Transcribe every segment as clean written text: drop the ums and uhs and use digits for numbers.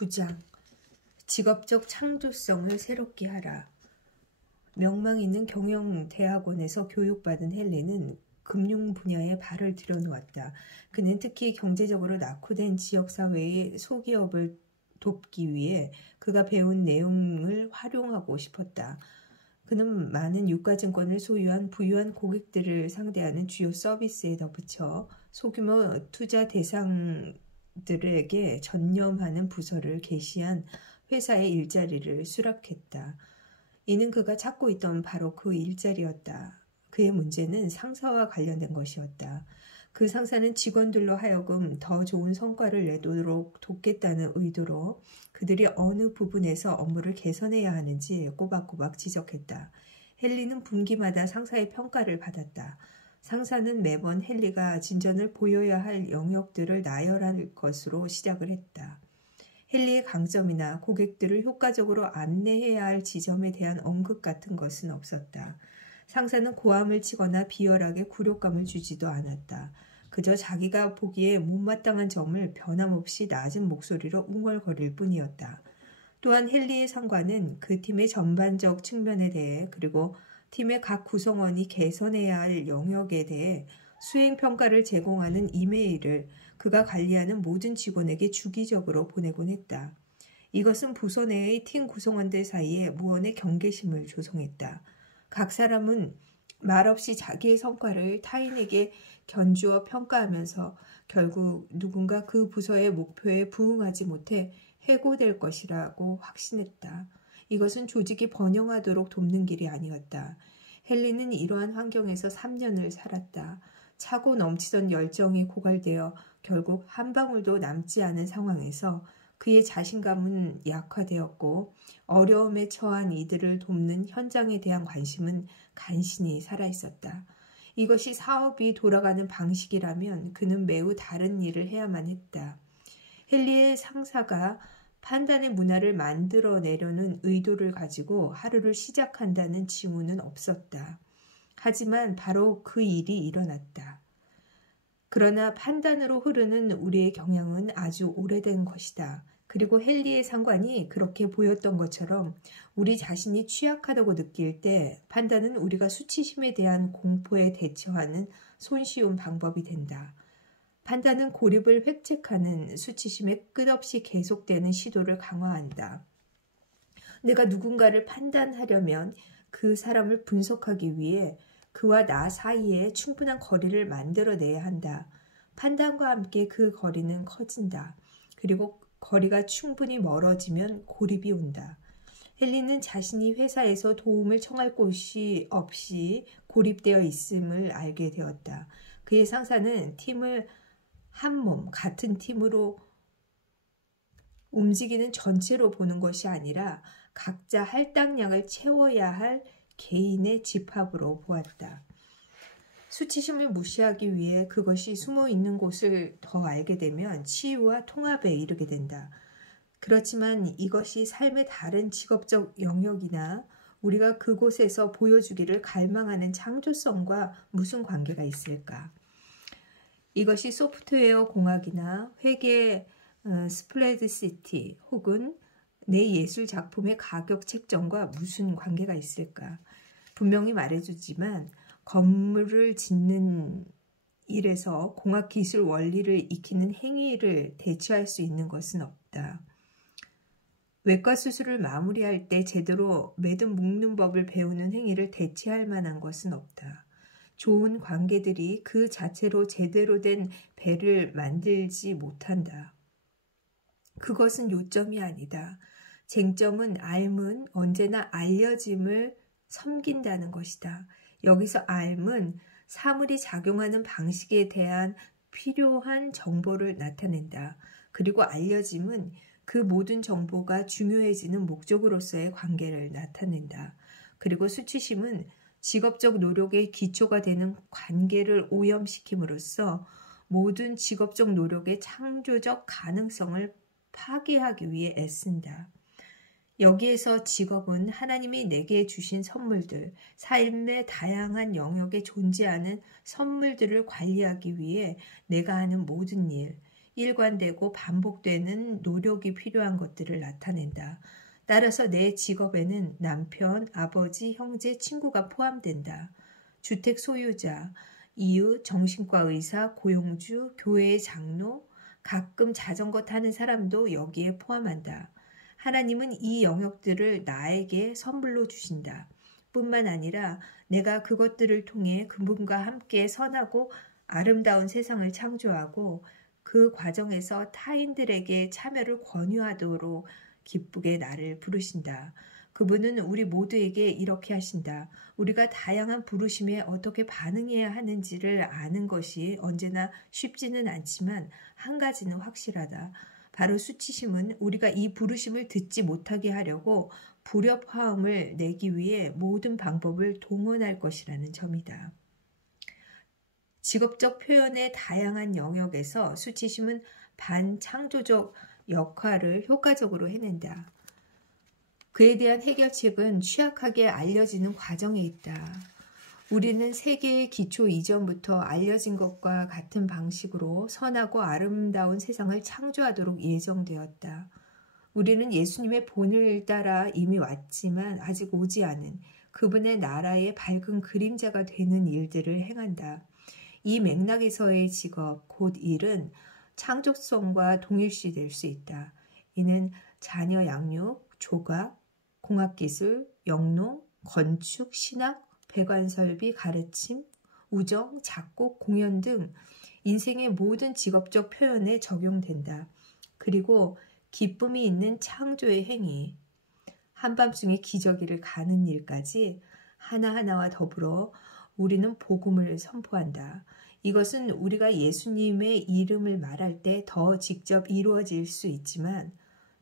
9장 직업적 창조성을 새롭게 하라. 명망 있는 경영대학원에서 교육받은 헨리는 금융 분야에 발을 들여놓았다. 그는 특히 경제적으로 낙후된 지역사회의 소기업을 돕기 위해 그가 배운 내용을 활용하고 싶었다. 그는 많은 유가증권을 소유한 부유한 고객들을 상대하는 주요 서비스에 덧붙여 소규모 투자 대상들에게 전념하는 부서를 개시한 회사의 일자리를 수락했다. 이는 그가 찾고 있던 바로 그 일자리였다. 그의 문제는 상사와 관련된 것이었다. 그 상사는 직원들로 하여금 더 좋은 성과를 내도록 돕겠다는 의도로 그들이 어느 부분에서 업무를 개선해야 하는지 꼬박꼬박 지적했다. 헨리는 분기마다 상사의 평가를 받았다. 상사는 매번 헨리가 진전을 보여야 할 영역들을 나열할 것으로 시작을 했다. 헨리의 강점이나 고객들을 효과적으로 안내해야 할 지점에 대한 언급 같은 것은 없었다. 상사는 고함을 치거나 비열하게 굴욕감을 주지도 않았다. 그저 자기가 보기에 못마땅한 점을 변함없이 낮은 목소리로 웅얼거릴 뿐이었다. 또한 헨리의 상관은 그 팀의 전반적 측면에 대해 그리고 팀의 각 구성원이 개선해야 할 영역에 대해 수행평가를 제공하는 이메일을 그가 관리하는 모든 직원에게 주기적으로 보내곤 했다. 이것은 부서 내의 팀 구성원들 사이에 무언의 경계심을 조성했다. 각 사람은 말없이 자기의 성과를 타인에게 견주어 평가하면서 결국 누군가 그 부서의 목표에 부응하지 못해 해고될 것이라고 확신했다. 이것은 조직이 번영하도록 돕는 길이 아니었다. 헨리는 이러한 환경에서 3년을 살았다. 차고 넘치던 열정이 고갈되어 결국 한 방울도 남지 않은 상황에서 그의 자신감은 약화되었고 어려움에 처한 이들을 돕는 현장에 대한 관심은 간신히 살아있었다. 이것이 사업이 돌아가는 방식이라면 그는 매우 다른 일을 해야만 했다. 헨리의 상사가 판단의 문화를 만들어내려는 의도를 가지고 하루를 시작한다는 징후는 없었다. 하지만 바로 그 일이 일어났다. 그러나 판단으로 흐르는 우리의 경향은 아주 오래된 것이다. 그리고 헨리의 상관이 그렇게 보였던 것처럼 우리 자신이 취약하다고 느낄 때 판단은 우리가 수치심에 대한 공포에 대처하는 손쉬운 방법이 된다. 판단은 고립을 획책하는 수치심에 끝없이 계속되는 시도를 강화한다. 내가 누군가를 판단하려면 그 사람을 분석하기 위해 그와 나 사이에 충분한 거리를 만들어내야 한다. 판단과 함께 그 거리는 커진다. 그리고 거리가 충분히 멀어지면 고립이 온다. 헨리는 자신이 회사에서 도움을 청할 곳이 없이 고립되어 있음을 알게 되었다. 그의 상사는 팀을 한 몸, 같은 팀으로 움직이는 전체로 보는 것이 아니라 각자 할당량을 채워야 할 개인의 집합으로 보았다. 수치심을 무시하기 위해 그것이 숨어 있는 곳을 더 알게 되면 치유와 통합에 이르게 된다. 그렇지만 이것이 삶의 다른 직업적 영역이나 우리가 그곳에서 보여주기를 갈망하는 창조성과 무슨 관계가 있을까? 이것이 소프트웨어 공학이나 회계 스프레드시트 혹은 내 예술 작품의 가격 책정과 무슨 관계가 있을까? 분명히 말해주지만 건물을 짓는 일에서 공학기술 원리를 익히는 행위를 대체할 수 있는 것은 없다. 외과 수술을 마무리할 때 제대로 매듭 묶는 법을 배우는 행위를 대체할 만한 것은 없다. 좋은 관계들이 그 자체로 제대로 된 배를 만들지 못한다. 그것은 요점이 아니다. 쟁점은 알은 언제나 알려짐을 섬긴다는 것이다. 여기서 알은 사물이 작용하는 방식에 대한 필요한 정보를 나타낸다. 그리고 알려짐은 그 모든 정보가 중요해지는 목적으로서의 관계를 나타낸다. 그리고 수치심은 직업적 노력의 기초가 되는 관계를 오염시킴으로써 모든 직업적 노력의 창조적 가능성을 파괴하기 위해 애쓴다. 여기에서 직업은 하나님이 내게 주신 선물들, 삶의 다양한 영역에 존재하는 선물들을 관리하기 위해 내가 하는 모든 일, 일관되고 반복되는 노력이 필요한 것들을 나타낸다. 따라서 내 직업에는 남편, 아버지, 형제, 친구가 포함된다. 주택 소유자, 이웃, 정신과 의사, 고용주, 교회의 장로, 가끔 자전거 타는 사람도 여기에 포함한다. 하나님은 이 영역들을 나에게 선물로 주신다. 뿐만 아니라 내가 그것들을 통해 그분과 함께 선하고 아름다운 세상을 창조하고 그 과정에서 타인들에게 참여를 권유하도록 기쁘게 나를 부르신다. 그분은 우리 모두에게 이렇게 하신다. 우리가 다양한 부르심에 어떻게 반응해야 하는지를 아는 것이 언제나 쉽지는 않지만 한 가지는 확실하다. 바로 수치심은 우리가 이 부르심을 듣지 못하게 하려고 불협화음을 내기 위해 모든 방법을 동원할 것이라는 점이다. 직업적 표현의 다양한 영역에서 수치심은 반창조적 역할을 효과적으로 해낸다. 그에 대한 해결책은 취약하게 알려지는 과정에 있다. 우리는 세계의 기초 이전부터 알려진 것과 같은 방식으로 선하고 아름다운 세상을 창조하도록 예정되었다. 우리는 예수님의 본을 따라 이미 왔지만 아직 오지 않은 그분의 나라의 밝은 그림자가 되는 일들을 행한다. 이 맥락에서의 직업, 곧 일은 창조성과 동일시될 수 있다. 이는 자녀 양육, 조각, 공학기술, 영농, 건축, 신학, 배관설비, 가르침, 우정, 작곡, 공연 등 인생의 모든 직업적 표현에 적용된다. 그리고 기쁨이 있는 창조의 행위, 한밤중에 기저귀를 가는 일까지 하나하나와 더불어 우리는 복음을 선포한다. 이것은 우리가 예수님의 이름을 말할 때 더 직접 이루어질 수 있지만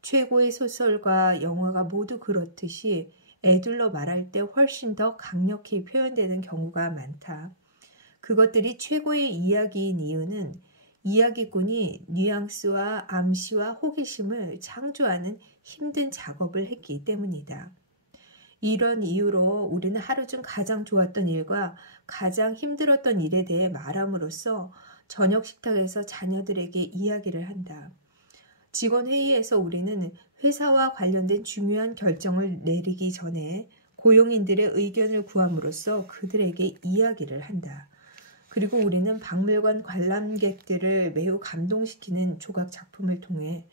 최고의 소설과 영화가 모두 그렇듯이 애둘러 말할 때 훨씬 더 강력히 표현되는 경우가 많다. 그것들이 최고의 이야기인 이유는 이야기꾼이 뉘앙스와 암시와 호기심을 창조하는 힘든 작업을 했기 때문이다. 이런 이유로 우리는 하루 중 가장 좋았던 일과 가장 힘들었던 일에 대해 말함으로써 저녁 식탁에서 자녀들에게 이야기를 한다. 직원 회의에서 우리는 회사와 관련된 중요한 결정을 내리기 전에 고용인들의 의견을 구함으로써 그들에게 이야기를 한다. 그리고 우리는 박물관 관람객들을 매우 감동시키는 조각 작품을 통해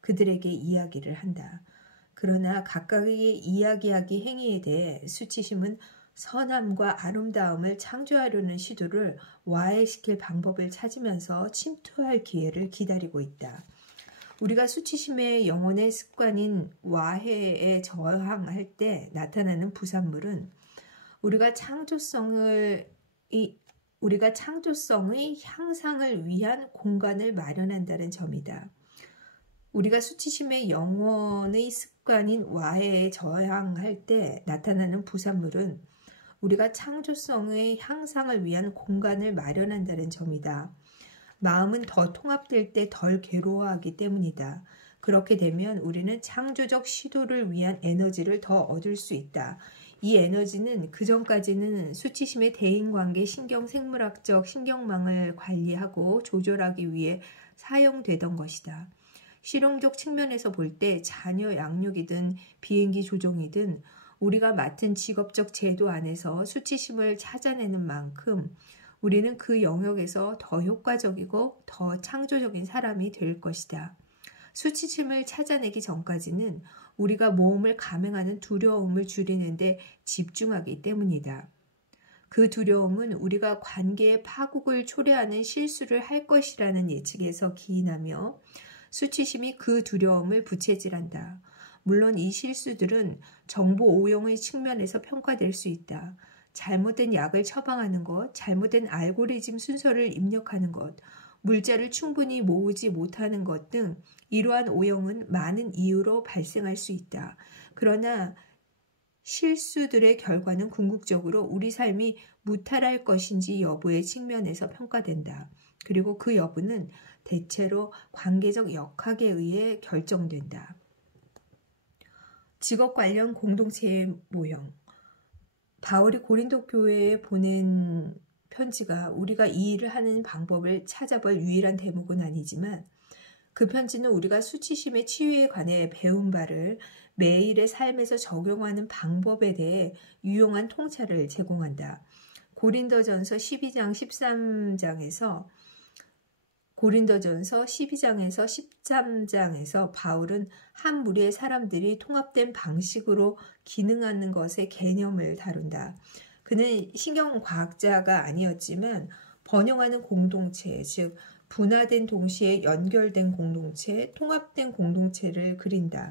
그들에게 이야기를 한다. 그러나 각각의 이야기하기 행위에 대해 수치심은 선함과 아름다움을 창조하려는 시도를 와해시킬 방법을 찾으면서 침투할 기회를 기다리고 있다. 우리가 수치심의 영혼의 습관인 와해에 저항할 때 나타나는 부산물은 우리가 창조성의 향상을 위한 공간을 마련한다는 점이다. 우리가 수치심의 영혼의 습관인 와해에 저항할 때 나타나는 부산물은 우리가 창조성의 향상을 위한 공간을 마련한다는 점이다. 마음은 더 통합될 때 덜 괴로워하기 때문이다. 그렇게 되면 우리는 창조적 시도를 위한 에너지를 더 얻을 수 있다. 이 에너지는 그전까지는 수치심의 대인관계 신경생물학적 신경망을 관리하고 조절하기 위해 사용되던 것이다. 실용적 측면에서 볼 때 자녀 양육이든 비행기 조종이든 우리가 맡은 직업적 제도 안에서 수치심을 찾아내는 만큼 우리는 그 영역에서 더 효과적이고 더 창조적인 사람이 될 것이다. 수치심을 찾아내기 전까지는 우리가 모험을 감행하는 두려움을 줄이는 데 집중하기 때문이다. 그 두려움은 우리가 관계의 파국을 초래하는 실수를 할 것이라는 예측에서 기인하며 수치심이 그 두려움을 부채질한다. 물론 이 실수들은 정보 오용의 측면에서 평가될 수 있다. 잘못된 약을 처방하는 것, 잘못된 알고리즘 순서를 입력하는 것, 물자를 충분히 모으지 못하는 것 등 이러한 오용은 많은 이유로 발생할 수 있다. 그러나 실수들의 결과는 궁극적으로 우리 삶이 무탈할 것인지 여부의 측면에서 평가된다. 그리고 그 여부는 대체로 관계적 역학에 의해 결정된다. 직업 관련 공동체의 모형. 바울이 고린도 교회에 보낸 편지가 우리가 이 일을 하는 방법을 찾아볼 유일한 대목은 아니지만 그 편지는 우리가 수치심의 치유에 관해 배운 바를 매일의 삶에서 적용하는 방법에 대해 유용한 통찰을 제공한다. 고린도전서 13장에서 13장에서 바울은 한 무리의 사람들이 통합된 방식으로 기능하는 것의 개념을 다룬다. 그는 신경과학자가 아니었지만 번영하는 공동체, 즉 분화된 동시에 연결된 공동체, 통합된 공동체를 그린다.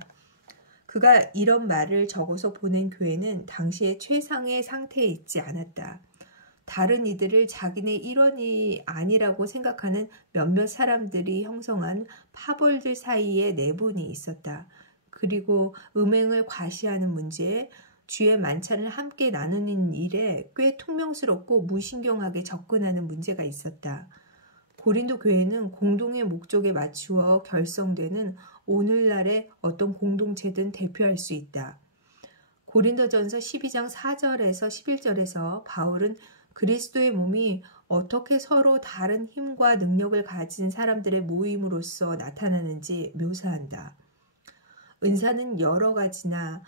그가 이런 말을 적어서 보낸 교회는 당시의 최상의 상태에 있지 않았다. 다른 이들을 자기네 일원이 아니라고 생각하는 몇몇 사람들이 형성한 파벌들 사이에 내분이 있었다. 그리고 음행을 과시하는 문제에 주의 만찬을 함께 나누는 일에 꽤 퉁명스럽고 무신경하게 접근하는 문제가 있었다. 고린도 교회는 공동의 목적에 맞추어 결성되는 오늘날의 어떤 공동체든 대표할 수 있다. 고린도전서 12장 4절에서 11절에서 바울은 그리스도의 몸이 어떻게 서로 다른 힘과 능력을 가진 사람들의 모임으로서 나타나는지 묘사한다. 은사는 여러 가지나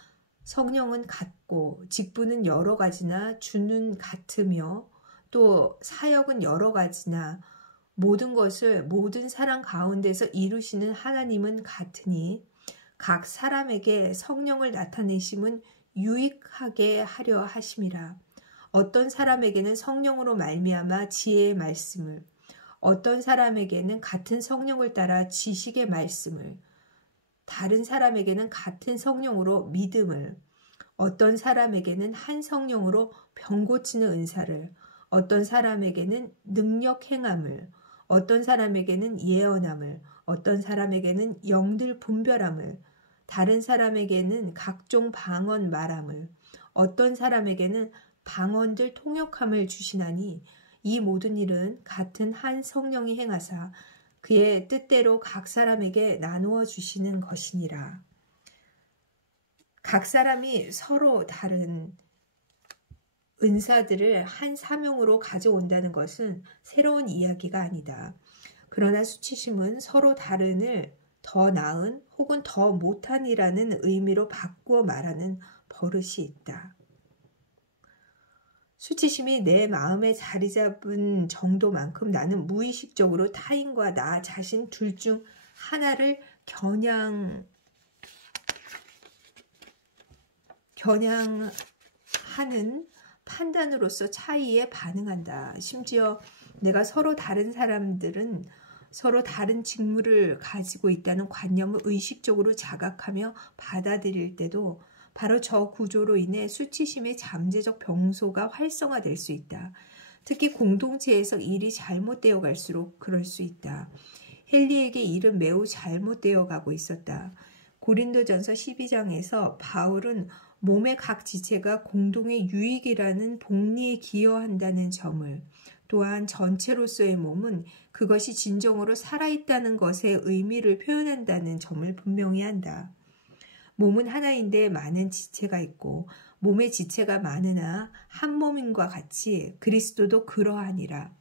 성령은 같고 직분은 여러 가지나 주는 같으며 또 사역은 여러 가지나 모든 것을 모든 사람 가운데서 이루시는 하나님은 같으니 각 사람에게 성령을 나타내심은 유익하게 하려 하심이라. 어떤 사람에게는 성령으로 말미암아 지혜의 말씀을, 어떤 사람에게는 같은 성령을 따라 지식의 말씀을, 다른 사람에게는 같은 성령으로 믿음을, 어떤 사람에게는 한 성령으로 병 고치는 은사를, 어떤 사람에게는 능력 행함을, 어떤 사람에게는 예언함을, 어떤 사람에게는 영들 분별함을, 다른 사람에게는 각종 방언 말함을, 어떤 사람에게는 방언들 통역함을 주시나니 이 모든 일은 같은 한 성령이 행하사 그의 뜻대로 각 사람에게 나누어 주시는 것이니라. 각 사람이 서로 다른 은사들을 한 사명으로 가져온다는 것은 새로운 이야기가 아니다. 그러나 수치심은 서로 다른을 더 나은 혹은 더 못한이라는 의미로 바꾸어 말하는 버릇이 있다. 수치심이 내 마음에 자리 잡은 정도만큼 나는 무의식적으로 타인과 나 자신 둘 중 하나를 겨냥하는 판단으로서 차이에 반응한다. 심지어 내가 서로 다른 사람들은 서로 다른 직무를 가지고 있다는 관념을 의식적으로 자각하며 받아들일 때도 바로 저 구조로 인해 수치심의 잠재적 병소가 활성화될 수 있다. 특히 공동체에서 일이 잘못되어 갈수록 그럴 수 있다. 헨리에게 일은 매우 잘못되어 가고 있었다. 고린도전서 12장에서 바울은 몸의 각 지체가 공동의 유익이라는 복리에 기여한다는 점을, 또한 전체로서의 몸은 그것이 진정으로 살아있다는 것의 의미를 표현한다는 점을 분명히 한다. 몸은 하나인데 많은 지체가 있고 몸의 지체가 많으나 한 몸인과 같이 그리스도도 그러하니라.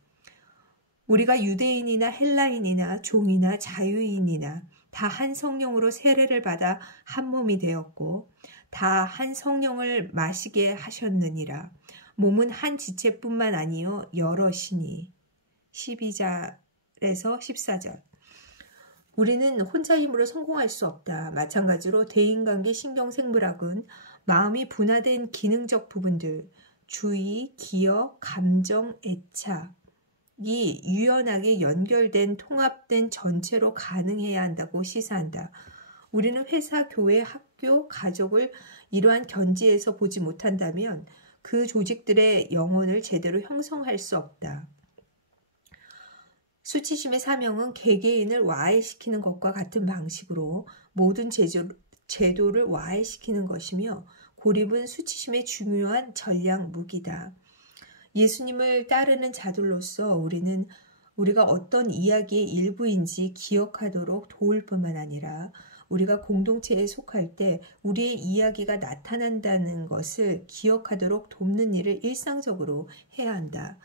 우리가 유대인이나 헬라인이나 종이나 자유인이나 다 한 성령으로 세례를 받아 한 몸이 되었고 다 한 성령을 마시게 하셨느니라. 몸은 한 지체뿐만 아니요 여럿이니. 12절에서 14절. 우리는 혼자 힘으로 성공할 수 없다. 마찬가지로 대인관계 신경생물학은 마음이 분화된 기능적 부분들, 주의, 기억, 감정, 애착이 유연하게 연결된 통합된 전체로 가능해야 한다고 시사한다. 우리는 회사, 교회, 학교, 가족을 이러한 견지에서 보지 못한다면 그 조직들의 영혼을 제대로 형성할 수 없다. 수치심의 사명은 개개인을 와해시키는 것과 같은 방식으로 모든 제도를 와해시키는 것이며 고립은 수치심의 중요한 전략 무기다. 예수님을 따르는 자들로서 우리가 어떤 이야기의 일부인지 기억하도록 도울 뿐만 아니라 우리가 공동체에 속할 때 우리의 이야기가 나타난다는 것을 기억하도록 돕는 일을 일상적으로 해야 한다.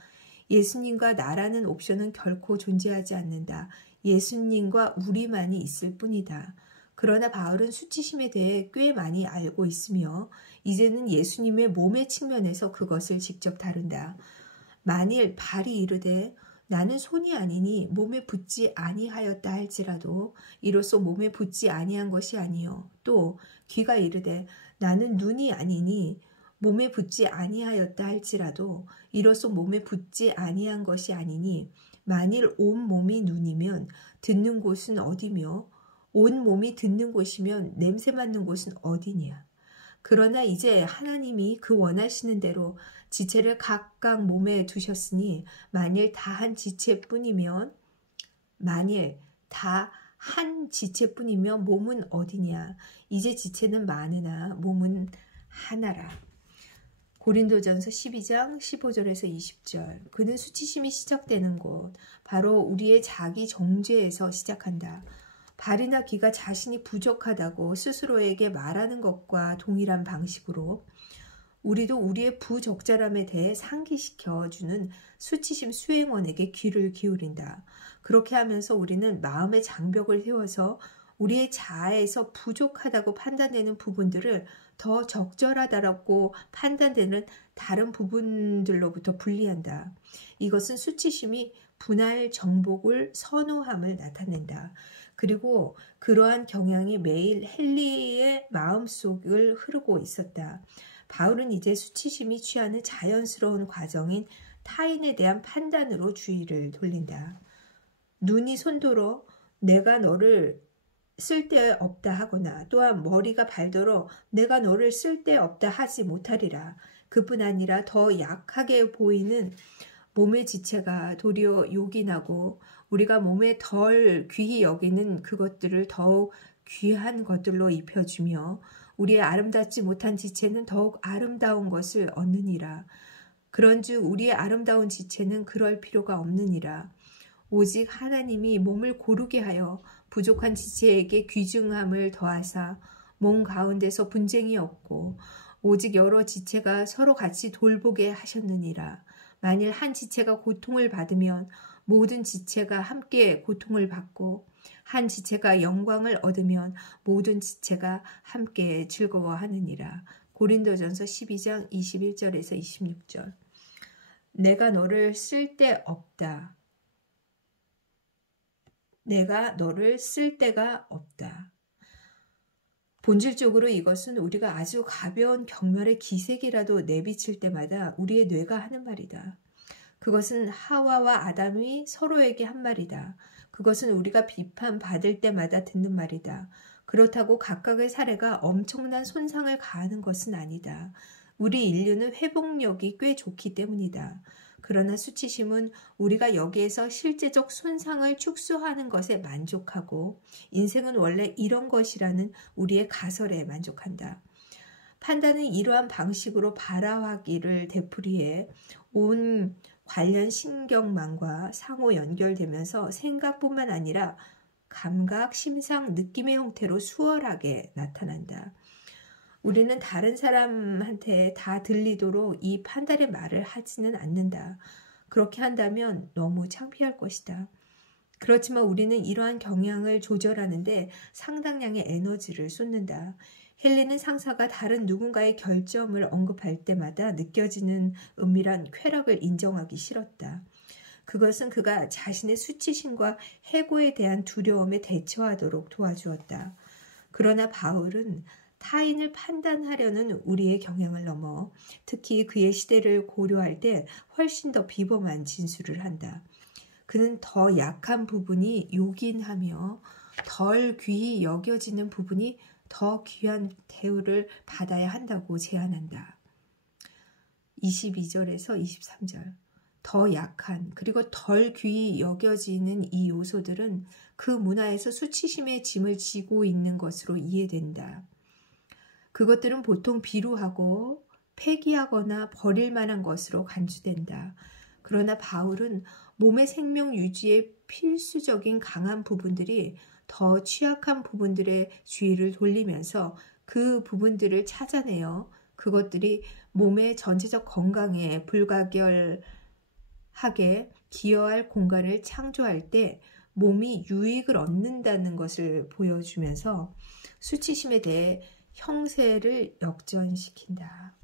예수님과 나라는 옵션은 결코 존재하지 않는다. 예수님과 우리만이 있을 뿐이다. 그러나 바울은 수치심에 대해 꽤 많이 알고 있으며 이제는 예수님의 몸의 측면에서 그것을 직접 다룬다. 만일 발이 이르되 나는 손이 아니니 몸에 붙지 아니하였다 할지라도 이로써 몸에 붙지 아니한 것이 아니요. 또 귀가 이르되 나는 눈이 아니니 몸에 붙지 아니하였다 할지라도 이로써 몸에 붙지 아니한 것이 아니니 만일 온 몸이 눈이면 듣는 곳은 어디며 온 몸이 듣는 곳이면 냄새 맡는 곳은 어디냐. 그러나 이제 하나님이 그 원하시는 대로 지체를 각각 몸에 두셨으니 만일 다 한 지체뿐이면 몸은 어디냐. 이제 지체는 많으나 몸은 하나라. 고린도전서 12장 15절에서 20절. 그는 수치심이 시작되는 곳 바로 우리의 자기 정죄에서 시작한다. 발이나 귀가 자신이 부족하다고 스스로에게 말하는 것과 동일한 방식으로 우리도 우리의 부적절함에 대해 상기시켜주는 수치심 수행원에게 귀를 기울인다. 그렇게 하면서 우리는 마음의 장벽을 세워서 우리의 자아에서 부족하다고 판단되는 부분들을 더 적절하다고 판단되는 다른 부분들로부터 분리한다. 이것은 수치심이 분할 정복을 선호함을 나타낸다. 그리고 그러한 경향이 매일 헨리의 마음속을 흐르고 있었다. 바울은 이제 수치심이 취하는 자연스러운 과정인 타인에 대한 판단으로 주의를 돌린다. 눈이 손도로 내가 너를 쓸데없다 하거나 또한 머리가 발도로 내가 너를 쓸데없다 하지 못하리라. 그뿐 아니라 더 약하게 보이는 몸의 지체가 도리어 요긴하고 우리가 몸에 덜 귀히 여기는 그것들을 더욱 귀한 것들로 입혀주며 우리의 아름답지 못한 지체는 더욱 아름다운 것을 얻느니라. 그런즉 우리의 아름다운 지체는 그럴 필요가 없느니라. 오직 하나님이 몸을 고르게 하여 부족한 지체에게 귀중함을 더하사 몸 가운데서 분쟁이 없고 오직 여러 지체가 서로 같이 돌보게 하셨느니라. 만일 한 지체가 고통을 받으면 모든 지체가 함께 고통을 받고 한 지체가 영광을 얻으면 모든 지체가 함께 즐거워하느니라. 고린도전서 12장 21절에서 26절. 내가 너를 쓸데없다. 내가 너를 쓸 데가 없다. 본질적으로 이것은 우리가 아주 가벼운 경멸의 기색이라도 내비칠 때마다 우리의 뇌가 하는 말이다. 그것은 하와와 아담이 서로에게 한 말이다. 그것은 우리가 비판받을 때마다 듣는 말이다. 그렇다고 각각의 사례가 엄청난 손상을 가하는 것은 아니다. 우리 인류는 회복력이 꽤 좋기 때문이다. 그러나 수치심은 우리가 여기에서 실제적 손상을 축소하는 것에 만족하고 인생은 원래 이런 것이라는 우리의 가설에 만족한다. 판단은 이러한 방식으로 발화하기를 되풀이해 온 관련 신경망과 상호 연결되면서 생각뿐만 아니라 감각, 심상, 느낌의 형태로 수월하게 나타난다. 우리는 다른 사람한테 다 들리도록 이 판단의 말을 하지는 않는다. 그렇게 한다면 너무 창피할 것이다. 그렇지만 우리는 이러한 경향을 조절하는데 상당량의 에너지를 쏟는다. 헨리는 상사가 다른 누군가의 결점을 언급할 때마다 느껴지는 은밀한 쾌락을 인정하기 싫었다. 그것은 그가 자신의 수치심과 해고에 대한 두려움에 대처하도록 도와주었다. 그러나 바울은 타인을 판단하려는 우리의 경향을 넘어 특히 그의 시대를 고려할 때 훨씬 더 비범한 진술을 한다. 그는 더 약한 부분이 요긴하며 덜 귀히 여겨지는 부분이 더 귀한 대우를 받아야 한다고 제안한다. 22절에서 23절. 더 약한 그리고 덜 귀히 여겨지는 이 요소들은 그 문화에서 수치심의 짐을 지고 있는 것으로 이해된다. 그것들은 보통 비루하고 폐기하거나 버릴 만한 것으로 간주된다. 그러나 바울은 몸의 생명 유지에 필수적인 강한 부분들이 더 취약한 부분들의 주의를 돌리면서 그 부분들을 찾아내어 그것들이 몸의 전체적 건강에 불가결하게 기여할 공간을 창조할 때 몸이 유익을 얻는다는 것을 보여주면서 수치심에 대해 형세를 역전시킨다.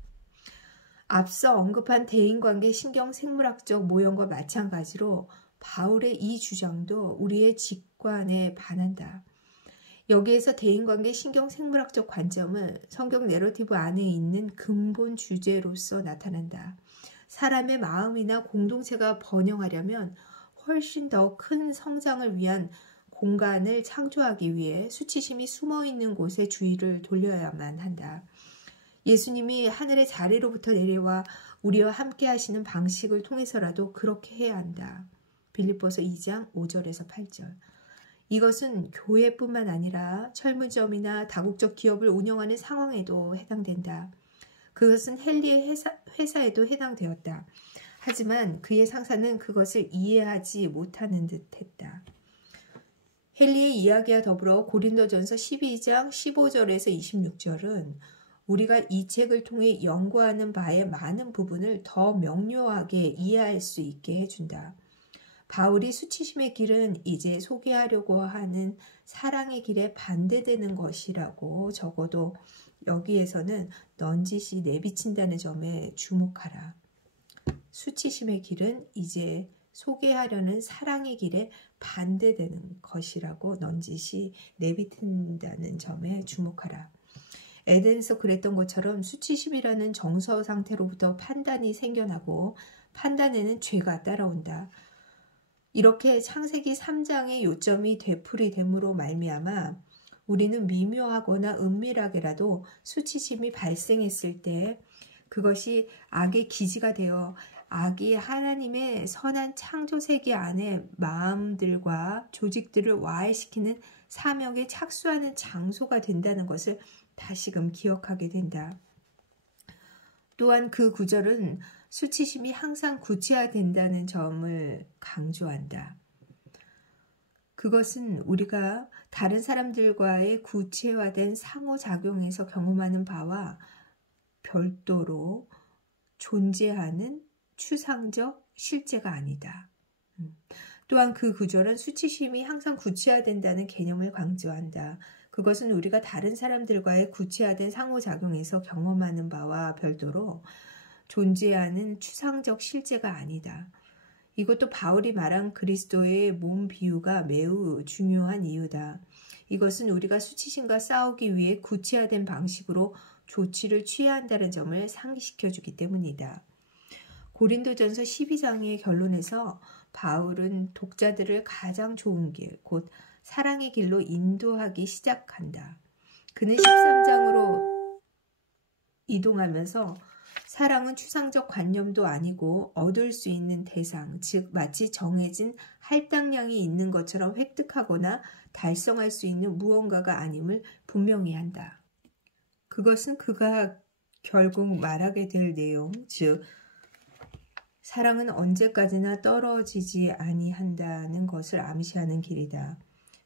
앞서 언급한 대인관계 신경생물학적 모형과 마찬가지로 바울의 이 주장도 우리의 직관에 반한다. 여기에서 대인관계 신경생물학적 관점은 성경 내러티브 안에 있는 근본 주제로서 나타난다. 사람의 마음이나 공동체가 번영하려면 훨씬 더 큰 성장을 위한 공간을 창조하기 위해 수치심이 숨어있는 곳에 주의를 돌려야만 한다. 예수님이 하늘의 자리로부터 내려와 우리와 함께 하시는 방식을 통해서라도 그렇게 해야 한다. 빌립보서 2장 5절에서 8절. 이것은 교회뿐만 아니라 철문점이나 다국적 기업을 운영하는 상황에도 해당된다. 그것은 헨리의 회사에도 해당되었다. 하지만 그의 상사는 그것을 이해하지 못하는 듯했다. 헨리의 이야기와 더불어 고린도전서 12장 15절에서 26절은 우리가 이 책을 통해 연구하는 바의 많은 부분을 더 명료하게 이해할 수 있게 해준다. 바울이 수치심의 길은 이제 소개하려고 하는 사랑의 길에 반대되는 것이라고 적어도 여기에서는 넌지시 내비친다는 점에 주목하라. 수치심의 길은 이제 소개하려는 사랑의 길에 반대되는 것이라고 넌지시 내비친다는 점에 주목하라. 에덴에서 그랬던 것처럼 수치심이라는 정서 상태로부터 판단이 생겨나고 판단에는 죄가 따라온다. 이렇게 창세기 3장의 요점이 되풀이됨으로 말미암아 우리는 미묘하거나 은밀하게라도 수치심이 발생했을 때 그것이 악의 기지가 되어 악이 하나님의 선한 창조 세계 안에 마음들과 조직들을 와해시키는 사명에 착수하는 장소가 된다는 것을 다시금 기억하게 된다. 또한 그 구절은 수치심이 항상 구체화된다는 점을 강조한다. 그것은 우리가 다른 사람들과의 구체화된 상호작용에서 경험하는 바와 별도로 존재하는 추상적 실제가 아니다. 또한 그 구절은 수치심이 항상 구체화된다는 개념을 강조한다. 그것은 우리가 다른 사람들과의 구체화된 상호작용에서 경험하는 바와 별도로 존재하는 추상적 실제가 아니다. 이것도 바울이 말한 그리스도의 몸 비유가 매우 중요한 이유다. 이것은 우리가 수치심과 싸우기 위해 구체화된 방식으로 조치를 취해야 한다는 점을 상기시켜주기 때문이다. 고린도전서 12장의 결론에서 바울은 독자들을 가장 좋은 길, 곧 사랑의 길로 인도하기 시작한다. 그는 13장으로 이동하면서 사랑은 추상적 관념도 아니고 얻을 수 있는 대상, 즉 마치 정해진 할당량이 있는 것처럼 획득하거나 달성할 수 있는 무언가가 아님을 분명히 한다. 그것은 그가 결국 말하게 될 내용, 즉 사랑은 언제까지나 떨어지지 아니한다는 것을 암시하는 길이다.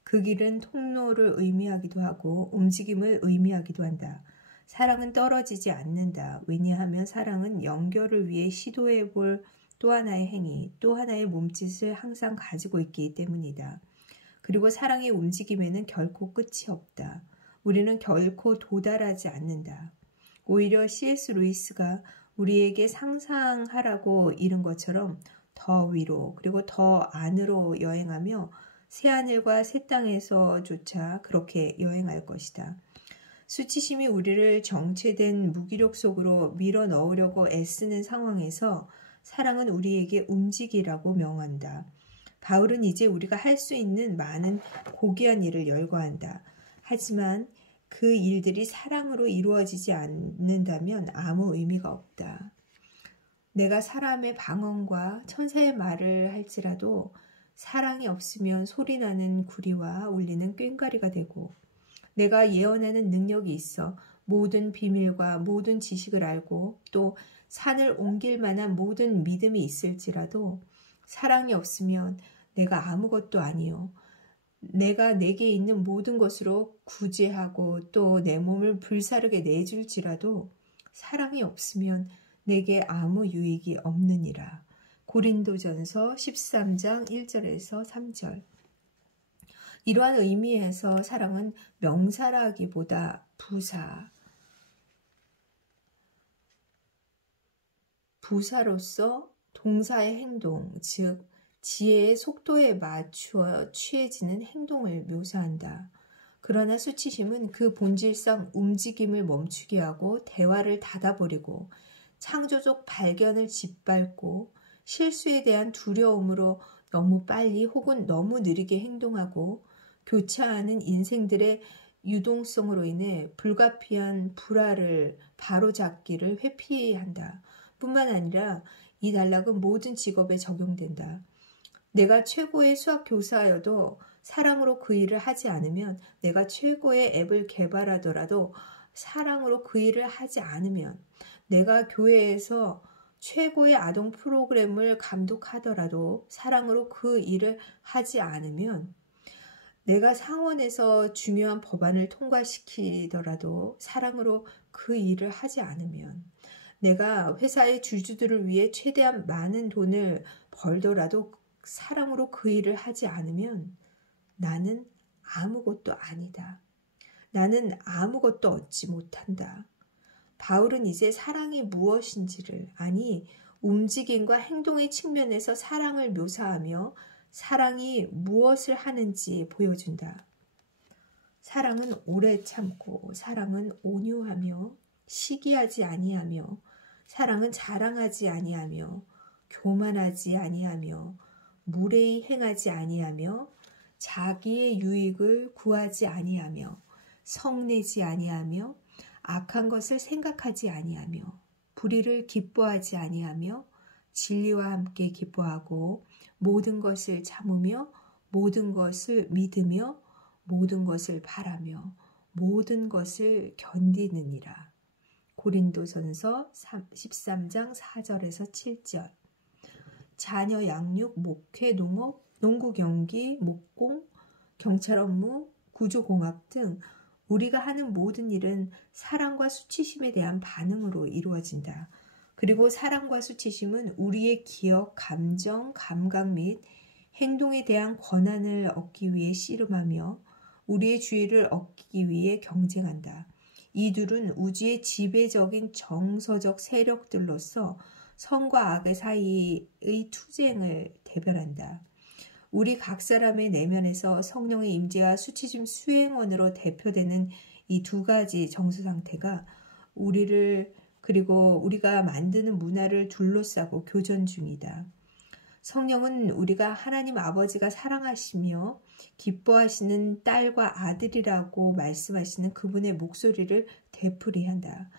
그 길은 통로를 의미하기도 하고 움직임을 의미하기도 한다. 사랑은 떨어지지 않는다. 왜냐하면 사랑은 연결을 위해 시도해 볼 또 하나의 행위, 또 하나의 몸짓을 항상 가지고 있기 때문이다. 그리고 사랑의 움직임에는 결코 끝이 없다. 우리는 결코 도달하지 않는다. 오히려 C.S. 루이스가 우리에게 상상하라고 이른 것처럼 더 위로 그리고 더 안으로 여행하며 새하늘과 새 땅에서조차 그렇게 여행할 것이다. 수치심이 우리를 정체된 무기력 속으로 밀어 넣으려고 애쓰는 상황에서 사랑은 우리에게 움직이라고 명한다. 바울은 이제 우리가 할 수 있는 많은 고귀한 일을 열거한다. 하지만 그 일들이 사랑으로 이루어지지 않는다면 아무 의미가 없다. 내가 사람의 방언과 천사의 말을 할지라도 사랑이 없으면 소리나는 구리와 울리는 꽹과리가 되고 내가 예언하는 능력이 있어 모든 비밀과 모든 지식을 알고 또 산을 옮길 만한 모든 믿음이 있을지라도 사랑이 없으면 내가 아무것도 아니요. 내가 내게 있는 모든 것으로 구제하고 또 내 몸을 불사르게 내줄지라도 사랑이 없으면 내게 아무 유익이 없느니라. 고린도전서 13장 1절에서 3절. 이러한 의미에서 사랑은 명사라기보다 부사로서 동사의 행동, 즉 지혜의 속도에 맞추어 취해지는 행동을 묘사한다. 그러나 수치심은 그 본질상 움직임을 멈추게 하고 대화를 닫아버리고 창조적 발견을 짓밟고 실수에 대한 두려움으로 너무 빨리 혹은 너무 느리게 행동하고 교차하는 인생들의 유동성으로 인해 불가피한 불화를 바로잡기를 회피한다. 뿐만 아니라 이 단락은 모든 직업에 적용된다. 내가 최고의 수학 교사여도 사랑으로 그 일을 하지 않으면, 내가 최고의 앱을 개발하더라도 사랑으로 그 일을 하지 않으면, 내가 교회에서 최고의 아동 프로그램을 감독하더라도 사랑으로 그 일을 하지 않으면, 내가 상원에서 중요한 법안을 통과시키더라도 사랑으로 그 일을 하지 않으면, 내가 회사의 주주들을 위해 최대한 많은 돈을 벌더라도 사랑으로 그 일을 하지 않으면 나는 아무것도 아니다. 나는 아무것도 얻지 못한다. 바울은 이제 사랑이 무엇인지를, 아니 움직임과 행동의 측면에서 사랑을 묘사하며 사랑이 무엇을 하는지 보여준다. 사랑은 오래 참고, 사랑은 온유하며 시기하지 아니하며, 사랑은 자랑하지 아니하며 교만하지 아니하며 무례히 행하지 아니하며 자기의 유익을 구하지 아니하며 성내지 아니하며 악한 것을 생각하지 아니하며 불의를 기뻐하지 아니하며 진리와 함께 기뻐하고 모든 것을 참으며 모든 것을 믿으며 모든 것을 바라며 모든 것을 견디느니라. 고린도전서 13장 4절에서 7절. 자녀 양육, 목회, 농업, 농구 경기, 목공, 경찰 업무, 구조공학 등 우리가 하는 모든 일은 사랑과 수치심에 대한 반응으로 이루어진다. 그리고 사랑과 수치심은 우리의 기억, 감정, 감각 및 행동에 대한 권한을 얻기 위해 씨름하며 우리의 주의를 얻기 위해 경쟁한다. 이 둘은 우주의 지배적인 정서적 세력들로서 선과 악의 사이의 투쟁을 대변한다. 우리 각 사람의 내면에서 성령의 임재와 수치심 수행원으로 대표되는 이 두 가지 정서 상태가 우리를 그리고 우리가 만드는 문화를 둘러싸고 교전 중이다. 성령은 우리가 하나님 아버지가 사랑하시며 기뻐하시는 딸과 아들이라고 말씀하시는 그분의 목소리를 되풀이한다.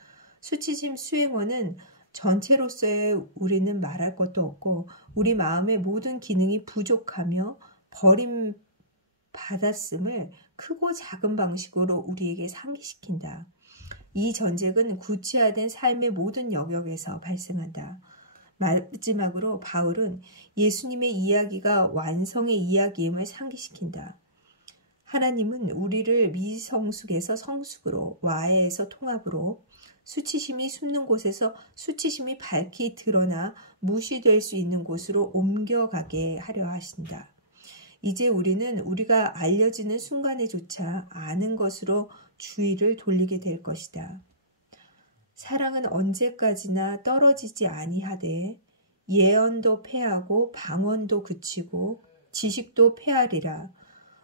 수치심 수행원은 전체로서의 우리는 말할 것도 없고 우리 마음의 모든 기능이 부족하며 버림받았음을 크고 작은 방식으로 우리에게 상기시킨다. 이 전쟁은 구체화된 삶의 모든 영역에서 발생한다. 마지막으로 바울은 예수님의 이야기가 완성의 이야기임을 상기시킨다. 하나님은 우리를 미성숙에서 성숙으로, 와해에서 통합으로, 수치심이 숨는 곳에서 수치심이 밝히 드러나 무시될 수 있는 곳으로 옮겨가게 하려 하신다. 이제 우리는 우리가 알려지는 순간에조차 아는 것으로 주의를 돌리게 될 것이다. 사랑은 언제까지나 떨어지지 아니하되 예언도 패하고 방언도 그치고 지식도 패하리라.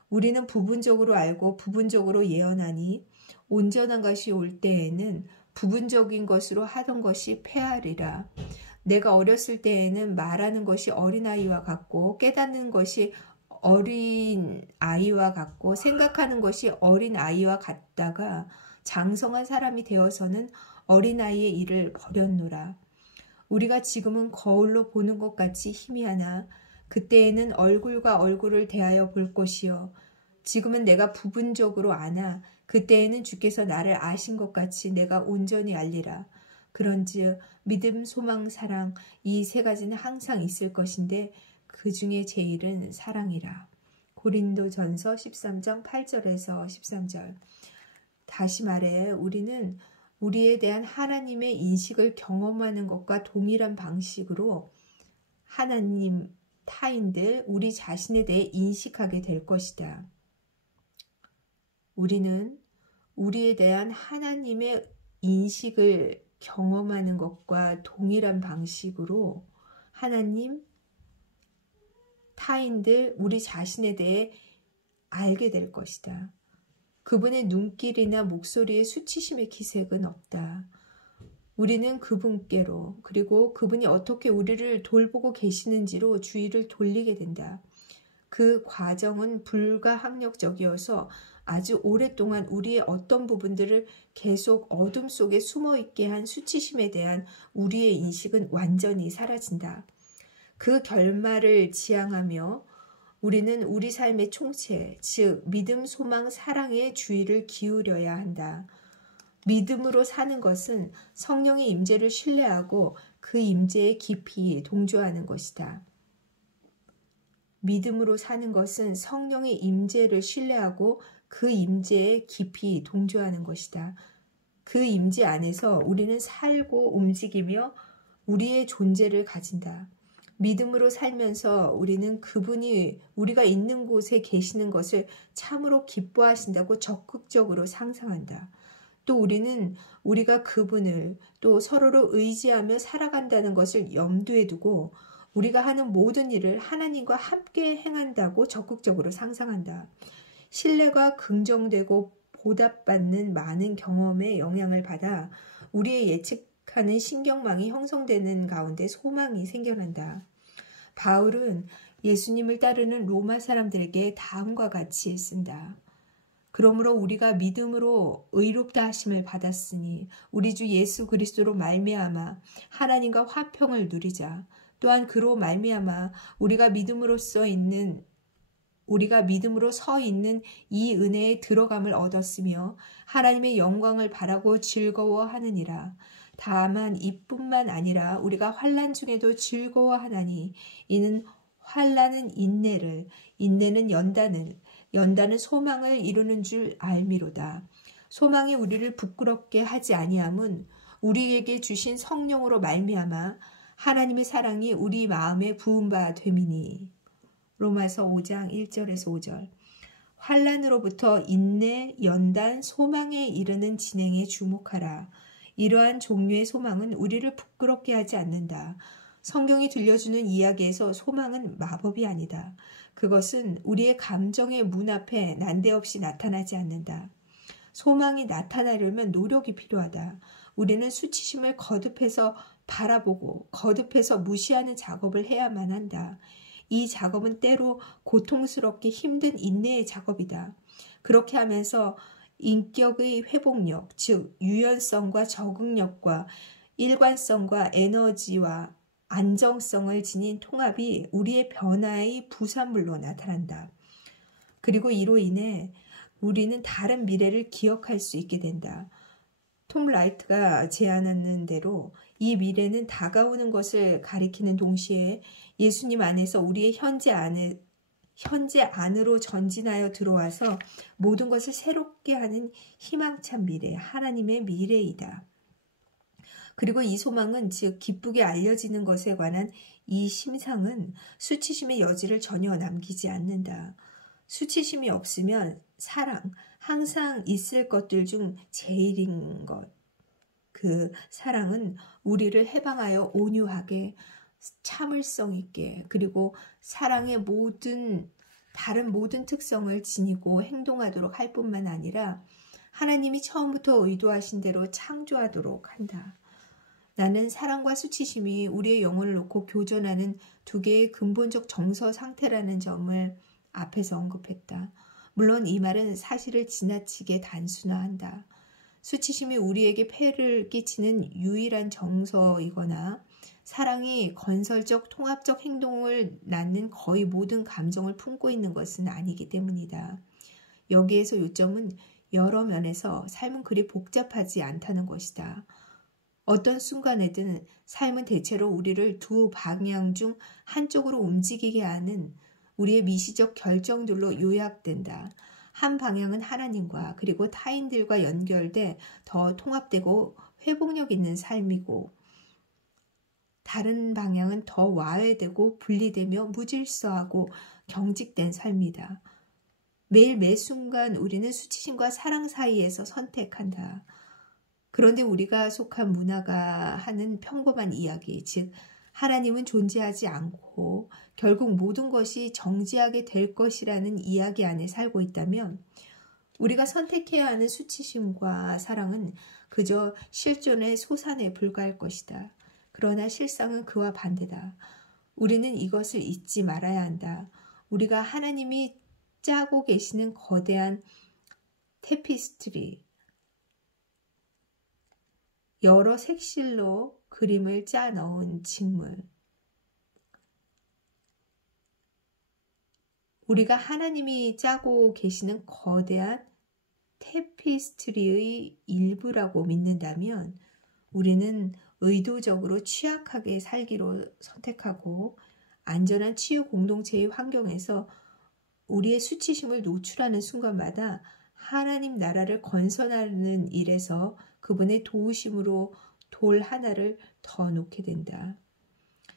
우리는 부분적으로 알고 부분적으로 예언하니 온전한 것이 올 때에는 부분적인 것으로 하던 것이 패하리라. 내가 어렸을 때에는 말하는 것이 어린아이와 같고 깨닫는 것이 어린아이와 같고 생각하는 것이 어린아이와 같다가 장성한 사람이 되어서는 어린아이의 일을 버렸노라. 우리가 지금은 거울로 보는 것 같이 희미하나 그때에는 얼굴과 얼굴을 대하여 볼 것이요. 지금은 내가 부분적으로 아나 그때에는 주께서 나를 아신 것 같이 내가 온전히 알리라. 그런즉 믿음, 소망, 사랑 이 세 가지는 항상 있을 것인데 그 중에 제일은 사랑이라. 고린도전서 13장 8절에서 13절. 다시 말해 우리는 우리에 대한 하나님의 인식을 경험하는 것과 동일한 방식으로 하나님, 타인들, 우리 자신에 대해 인식하게 될 것이다. 우리는 우리에 대한 하나님의 인식을 경험하는 것과 동일한 방식으로 하나님, 타인들, 우리 자신에 대해 알게 될 것이다. 그분의 눈길이나 목소리에 수치심의 기색은 없다. 우리는 그분께로, 그리고 그분이 어떻게 우리를 돌보고 계시는지로 주의를 돌리게 된다. 그 과정은 불가항력적이어서 아주 오랫동안 우리의 어떤 부분들을 계속 어둠 속에 숨어있게 한 수치심에 대한 우리의 인식은 완전히 사라진다. 그 결말을 지향하며 우리는 우리 삶의 총체, 즉 믿음, 소망, 사랑에 주의를 기울여야 한다. 믿음으로 사는 것은 성령의 임재를 신뢰하고 그 임재에 깊이 동조하는 것이다. 믿음으로 사는 것은 성령의 임재를 신뢰하고 그 임재에 깊이 동조하는 것이다. 그 임재 안에서 우리는 살고 움직이며 우리의 존재를 가진다. 믿음으로 살면서 우리는 그분이 우리가 있는 곳에 계시는 것을 참으로 기뻐하신다고 적극적으로 상상한다. 또 우리는 우리가 그분을 또 서로를 의지하며 살아간다는 것을 염두에 두고 우리가 하는 모든 일을 하나님과 함께 행한다고 적극적으로 상상한다. 신뢰가 긍정되고 보답받는 많은 경험에 영향을 받아 우리의 예측하는 신경망이 형성되는 가운데 소망이 생겨난다. 바울은 예수님을 따르는 로마 사람들에게 다음과 같이 쓴다. 그러므로 우리가 믿음으로 의롭다 하심을 받았으니 우리 주 예수 그리스도로 말미암아 하나님과 화평을 누리자. 또한 그로 말미암아 우리가 믿음으로 서 있는 이 은혜에 들어감을 얻었으며 하나님의 영광을 바라고 즐거워하느니라. 다만 이뿐만 아니라 우리가 환난 중에도 즐거워하나니 이는 환난은 인내를, 인내는 연단은 소망을 이루는 줄 알미로다. 소망이 우리를 부끄럽게 하지 아니함은 우리에게 주신 성령으로 말미암아 하나님의 사랑이 우리 마음에 부은 바 됨이니. 로마서 5장 1절에서 5절. 환난으로부터 인내, 연단, 소망에 이르는 진행에 주목하라. 이러한 종류의 소망은 우리를 부끄럽게 하지 않는다. 성경이 들려주는 이야기에서 소망은 마법이 아니다. 그것은 우리의 감정의 문 앞에 난데없이 나타나지 않는다. 소망이 나타나려면 노력이 필요하다. 우리는 수치심을 거듭해서 바라보고 거듭해서 무시하는 작업을 해야만 한다. 이 작업은 때로 고통스럽게 힘든 인내의 작업이다. 그렇게 하면서 인격의 회복력, 즉 유연성과 적응력과 일관성과 에너지와 안정성을 지닌 통합이 우리의 변화의 부산물로 나타난다. 그리고 이로 인해 우리는 다른 미래를 기억할 수 있게 된다. 톰 라이트가 제안하는 대로 이 미래는 다가오는 것을 가리키는 동시에 예수님 안에서 우리의 현재 안으로 전진하여 들어와서 모든 것을 새롭게 하는 희망찬 미래, 하나님의 미래이다. 그리고 이 소망은 즉 기쁘게 알려지는 것에 관한 이 심상은 수치심의 여지를 전혀 남기지 않는다. 수치심이 없으면 사랑, 항상 있을 것들 중 제일인 것. 그 사랑은 우리를 해방하여 온유하게, 참을성 있게, 그리고 사랑의 다른 모든 특성을 지니고 행동하도록 할 뿐만 아니라 하나님이 처음부터 의도하신 대로 창조하도록 한다. 나는 사랑과 수치심이 우리의 영혼을 놓고 교전하는 두 개의 근본적 정서 상태라는 점을 앞에서 언급했다. 물론 이 말은 사실을 지나치게 단순화한다. 수치심이 우리에게 폐를 끼치는 유일한 정서이거나 사랑이 건설적 통합적 행동을 낳는 거의 모든 감정을 품고 있는 것은 아니기 때문이다. 여기에서 요점은 여러 면에서 삶은 그리 복잡하지 않다는 것이다. 어떤 순간에든 삶은 대체로 우리를 두 방향 중 한쪽으로 움직이게 하는 우리의 미시적 결정들로 요약된다. 한 방향은 하나님과 그리고 타인들과 연결돼 더 통합되고 회복력 있는 삶이고 다른 방향은 더 와해되고 분리되며 무질서하고 경직된 삶이다. 매일 매 순간 우리는 수치심과 사랑 사이에서 선택한다. 그런데 우리가 속한 문화가 하는 평범한 이야기, 즉 하나님은 존재하지 않고 결국 모든 것이 정지하게 될 것이라는 이야기 안에 살고 있다면 우리가 선택해야 하는 수치심과 사랑은 그저 실존의 소산에 불과할 것이다. 그러나 실상은 그와 반대다. 우리는 이것을 잊지 말아야 한다. 우리가 하나님이 짜고 계시는 거대한 테피스트리, 여러 색실로 그림을 짜 넣은 직물, 우리가 하나님이 짜고 계시는 거대한 테피스트리의 일부라고 믿는다면 우리는 의도적으로 취약하게 살기로 선택하고 안전한 치유 공동체의 환경에서 우리의 수치심을 노출하는 순간마다 하나님 나라를 건설하는 일에서 그분의 도우심으로 돌 하나를 더 놓게 된다.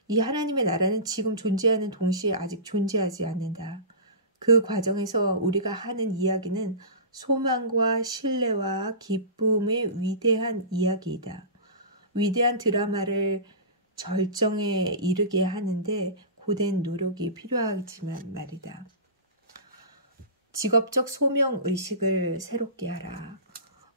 이 하나님의 나라는 지금 존재하는 동시에 아직 존재하지 않는다. 그 과정에서 우리가 하는 이야기는 소망과 신뢰와 기쁨의 위대한 이야기이다. 위대한 드라마를 절정에 이르게 하는데 고된 노력이 필요하지만 말이다. 직업적 소명의식을 새롭게 하라.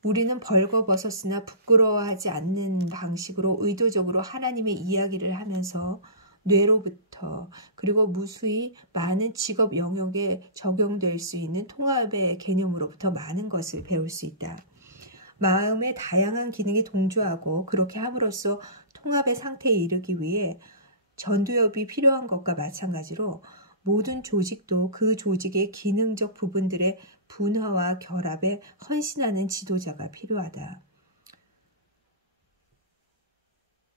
우리는 벌거벗었으나 부끄러워하지 않는 방식으로 의도적으로 하나님의 이야기를 하면서 뇌로부터 그리고 무수히 많은 직업 영역에 적용될 수 있는 통합의 개념으로부터 많은 것을 배울 수 있다. 마음의 다양한 기능이 동조하고 그렇게 함으로써 통합의 상태에 이르기 위해 전두엽이 필요한 것과 마찬가지로 모든 조직도 그 조직의 기능적 부분들의 분화와 결합에 헌신하는 지도자가 필요하다.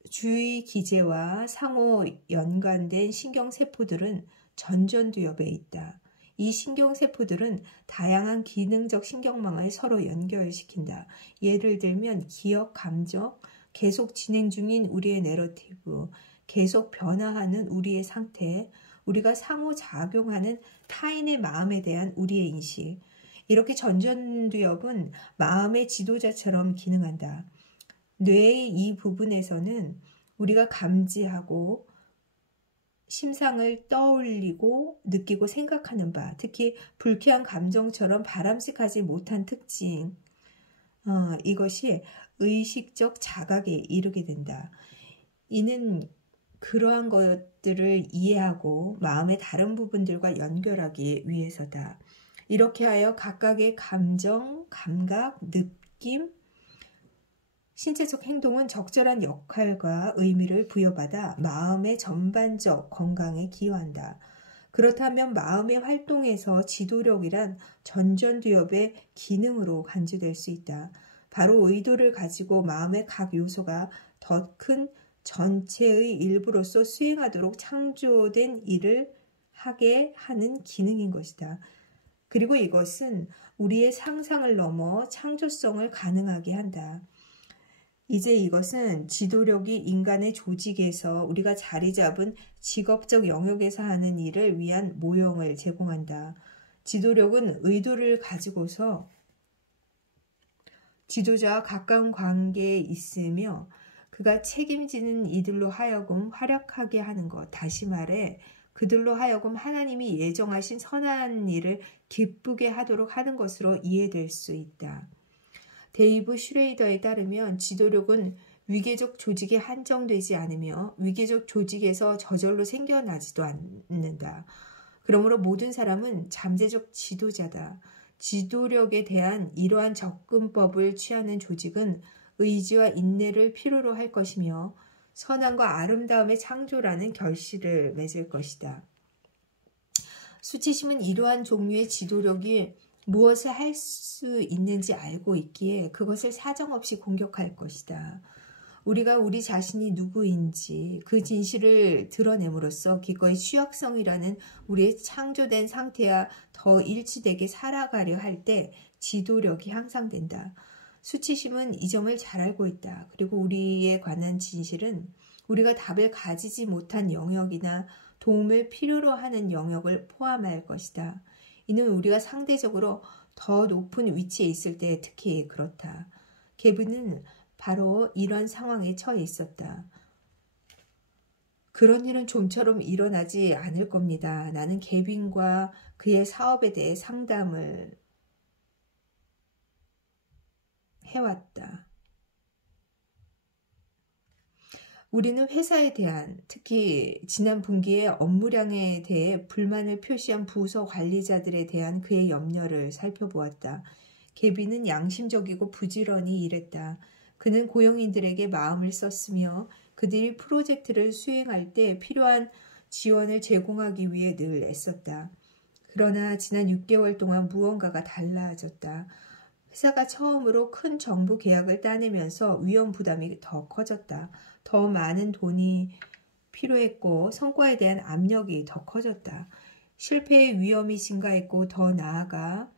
주의 기제와 상호 연관된 신경세포들은 전전두엽에 있다. 이 신경세포들은 다양한 기능적 신경망을 서로 연결시킨다. 예를 들면 기억, 감정, 계속 진행 중인 우리의 내러티브, 계속 변화하는 우리의 상태, 우리가 상호작용하는 타인의 마음에 대한 우리의 인식. 이렇게 전전두엽은 마음의 지도자처럼 기능한다. 뇌의 이 부분에서는 우리가 감지하고 심상을 떠올리고 느끼고 생각하는 바, 특히 불쾌한 감정처럼 바람직하지 못한 특징, 이것이 의식적 자각에 이르게 된다. 이는 그러한 것들을 이해하고 마음의 다른 부분들과 연결하기 위해서다. 이렇게 하여 각각의 감정, 감각, 느낌, 신체적 행동은 적절한 역할과 의미를 부여받아 마음의 전반적 건강에 기여한다. 그렇다면 마음의 활동에서 지도력이란 전전두엽의 기능으로 간주될 수 있다. 바로 의도를 가지고 마음의 각 요소가 더 큰 전체의 일부로서 수행하도록 창조된 일을 하게 하는 기능인 것이다. 그리고 이것은 우리의 상상을 넘어 창조성을 가능하게 한다. 이제 이것은 지도력이 인간의 조직에서 우리가 자리 잡은 직업적 영역에서 하는 일을 위한 모형을 제공한다. 지도력은 의도를 가지고서 지도자와 가까운 관계에 있으며 그가 책임지는 이들로 하여금 활약하게 하는 것, 다시 말해 그들로 하여금 하나님이 예정하신 선한 일을 기쁘게 하도록 하는 것으로 이해될 수 있다. 데이브 슈레이더에 따르면 지도력은 위계적 조직에 한정되지 않으며 위계적 조직에서 저절로 생겨나지도 않는다. 그러므로 모든 사람은 잠재적 지도자다. 지도력에 대한 이러한 접근법을 취하는 조직은 의지와 인내를 필요로 할 것이며 선함과 아름다움의 창조라는 결실을 맺을 것이다. 수치심은 이러한 종류의 지도력이 무엇을 할 수 있는지 알고 있기에 그것을 사정없이 공격할 것이다. 우리가 우리 자신이 누구인지 그 진실을 드러냄으로써 기꺼이 취약성이라는 우리의 창조된 상태와 더 일치되게 살아가려 할 때 지도력이 향상된다. 수치심은 이 점을 잘 알고 있다. 그리고 우리에 관한 진실은 우리가 답을 가지지 못한 영역이나 도움을 필요로 하는 영역을 포함할 것이다. 이는 우리가 상대적으로 더 높은 위치에 있을 때 특히 그렇다. 개빈은 바로 이런 상황에 처해 있었다. 그런 일은 좀처럼 일어나지 않을 겁니다. 나는 개빈과 그의 사업에 대해 상담을 해왔다. 우리는 회사에 대한, 특히 지난 분기의 업무량에 대해 불만을 표시한 부서 관리자들에 대한 그의 염려를 살펴보았다. 개빈은 양심적이고 부지런히 일했다. 그는 고용인들에게 마음을 썼으며 그들이 프로젝트를 수행할 때 필요한 지원을 제공하기 위해 늘 애썼다. 그러나 지난 6개월 동안 무언가가 달라졌다. 회사가 처음으로 큰 정부 계약을 따내면서 위험 부담이 더 커졌다. 더 많은 돈이 필요했고 성과에 대한 압력이 더 커졌다. 실패의 위험이 증가했고 더 나아가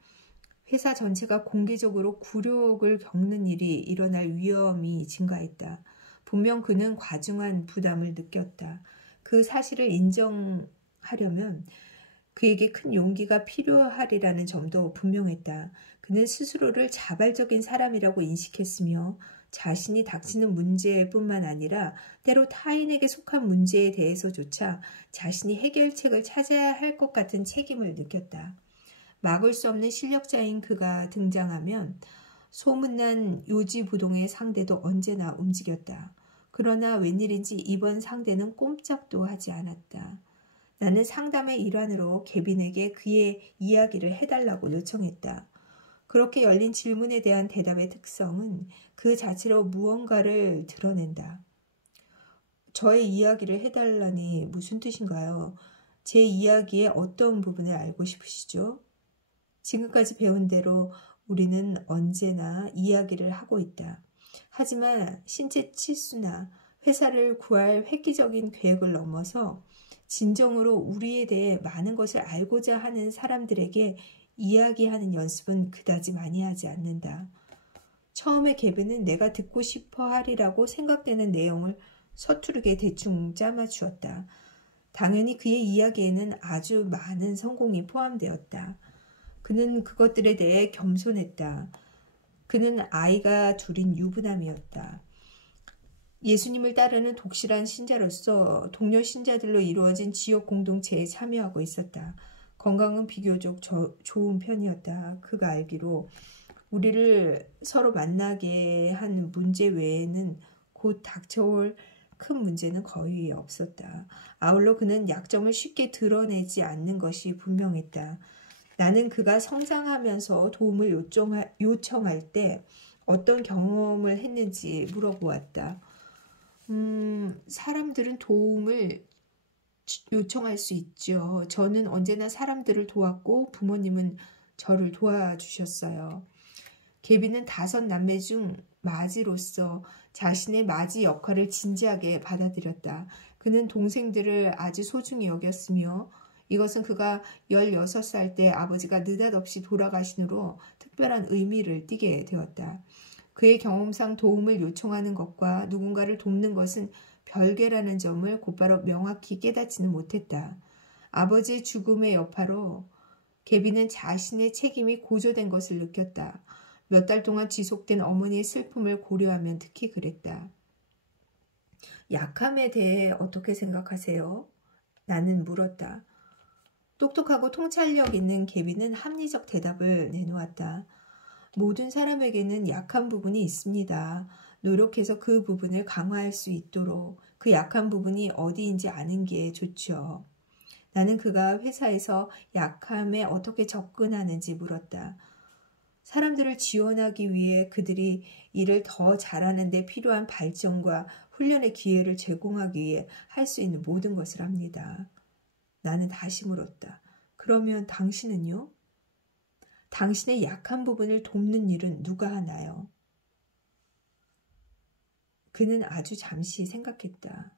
회사 전체가 공개적으로 굴욕을 겪는 일이 일어날 위험이 증가했다. 분명 그는 과중한 부담을 느꼈다. 그 사실을 인정하려면 그에게 큰 용기가 필요하리라는 점도 분명했다. 그는 스스로를 자발적인 사람이라고 인식했으며 자신이 닥치는 문제뿐만 아니라 때로 타인에게 속한 문제에 대해서조차 자신이 해결책을 찾아야 할 것 같은 책임을 느꼈다. 막을 수 없는 실력자인 그가 등장하면 소문난 요지부동의 상대도 언제나 움직였다. 그러나 웬일인지 이번 상대는 꼼짝도 하지 않았다. 나는 상담의 일환으로 개빈에게 그의 이야기를 해달라고 요청했다. 그렇게 열린 질문에 대한 대답의 특성은 그 자체로 무언가를 드러낸다. 저의 이야기를 해달라니 무슨 뜻인가요? 제 이야기의 어떤 부분을 알고 싶으시죠? 지금까지 배운 대로 우리는 언제나 이야기를 하고 있다. 하지만 신체 치수나 회사를 구할 획기적인 계획을 넘어서 진정으로 우리에 대해 많은 것을 알고자 하는 사람들에게 이야기하는 연습은 그다지 많이 하지 않는다. 처음에 개빈은 내가 듣고 싶어 하리라고 생각되는 내용을 서투르게 대충 짜맞추었다. 당연히 그의 이야기에는 아주 많은 성공이 포함되었다. 그는 그것들에 대해 겸손했다. 그는 아이가 둘인 유부남이었다. 예수님을 따르는 독실한 신자로서 동료 신자들로 이루어진 지역 공동체에 참여하고 있었다. 건강은 비교적 좋은 편이었다. 그가 알기로 우리를 서로 만나게 한 문제 외에는 곧 닥쳐올 큰 문제는 거의 없었다. 아울러 그는 약점을 쉽게 드러내지 않는 것이 분명했다. 나는 그가 성장하면서 도움을 요청할 때 어떤 경험을 했는지 물어보았다. 사람들은 도움을 요청할 수 있죠. 저는 언제나 사람들을 도왔고 부모님은 저를 도와주셨어요. 개빈은 5남매 중 마지로서 자신의 마지 역할을 진지하게 받아들였다. 그는 동생들을 아주 소중히 여겼으며 이것은 그가 16살 때 아버지가 느닷없이 돌아가신 후로 특별한 의미를 띠게 되었다. 그의 경험상 도움을 요청하는 것과 누군가를 돕는 것은 별개라는 점을 곧바로 명확히 깨닫지는 못했다. 아버지의 죽음의 여파로 개빈은 자신의 책임이 고조된 것을 느꼈다. 몇 달 동안 지속된 어머니의 슬픔을 고려하면 특히 그랬다. 약함에 대해 어떻게 생각하세요? 나는 물었다. 똑똑하고 통찰력 있는 개빈은 합리적 대답을 내놓았다. 모든 사람에게는 약한 부분이 있습니다. 노력해서 그 부분을 강화할 수 있도록 그 약한 부분이 어디인지 아는 게 좋죠. 나는 그가 회사에서 약함에 어떻게 접근하는지 물었다. 사람들을 지원하기 위해 그들이 일을 더 잘하는 데 필요한 발전과 훈련의 기회를 제공하기 위해 할 수 있는 모든 것을 합니다. 나는 다시 물었다. 그러면 당신은요? 당신의 약한 부분을 돕는 일은 누가 하나요? 그는 아주 잠시 생각했다.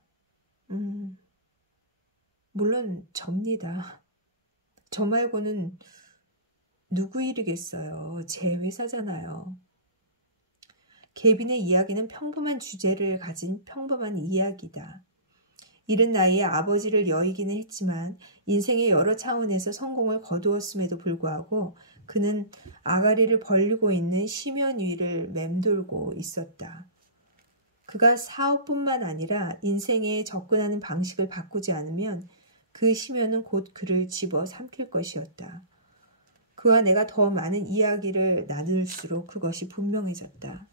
물론 접니다. 저 말고는 누구 일이겠어요. 제 회사잖아요. 개빈의 이야기는 평범한 주제를 가진 평범한 이야기다. 이른 나이에 아버지를 여의기는 했지만 인생의 여러 차원에서 성공을 거두었음에도 불구하고 그는 아가리를 벌리고 있는 심연 위를 맴돌고 있었다. 그가 사업뿐만 아니라 인생에 접근하는 방식을 바꾸지 않으면 그 심연은 곧 그를 집어 삼킬 것이었다. 그와 내가 더 많은 이야기를 나눌수록 그것이 분명해졌다.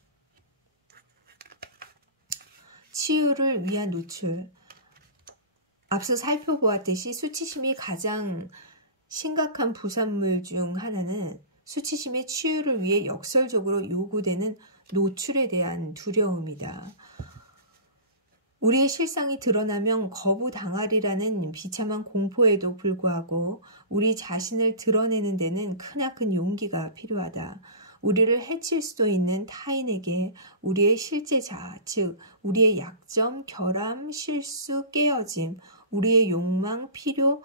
치유를 위한 노출. 앞서 살펴보았듯이 수치심이 가장 심각한 부산물 중 하나는 수치심의 치유를 위해 역설적으로 요구되는 노출에 대한 두려움이다. 우리의 실상이 드러나면 거부당하리라는 비참한 공포에도 불구하고 우리 자신을 드러내는 데는 크나큰 용기가 필요하다. 우리를 해칠 수도 있는 타인에게 우리의 실제 자아, 즉 우리의 약점, 결함, 실수, 깨어짐, 우리의 욕망, 필요,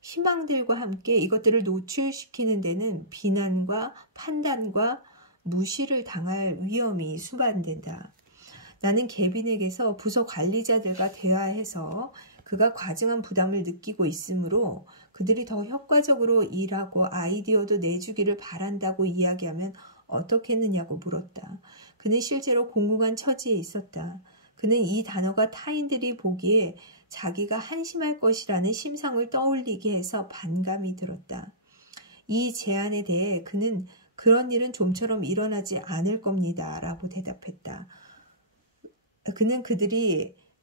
희망들과 함께 이것들을 노출시키는 데는 비난과 판단과 무시를 당할 위험이 수반된다. 나는 개빈에게서 부서 관리자들과 대화해서 그가 과증한 부담을 느끼고 있으므로 그들이 더 효과적으로 일하고 아이디어도 내주기를 바란다고 이야기하면 어떻겠느냐고 물었다. 그는 실제로 공공한 처지에 있었다. 그는 이 단어가 타인들이 보기에 자기가 한심할 것이라는 심상을 떠올리게 해서 반감이 들었다. 이 제안에 대해 그는 그런 일은 좀처럼 일어나지 않을 겁니다. 라고 대답했다. 그는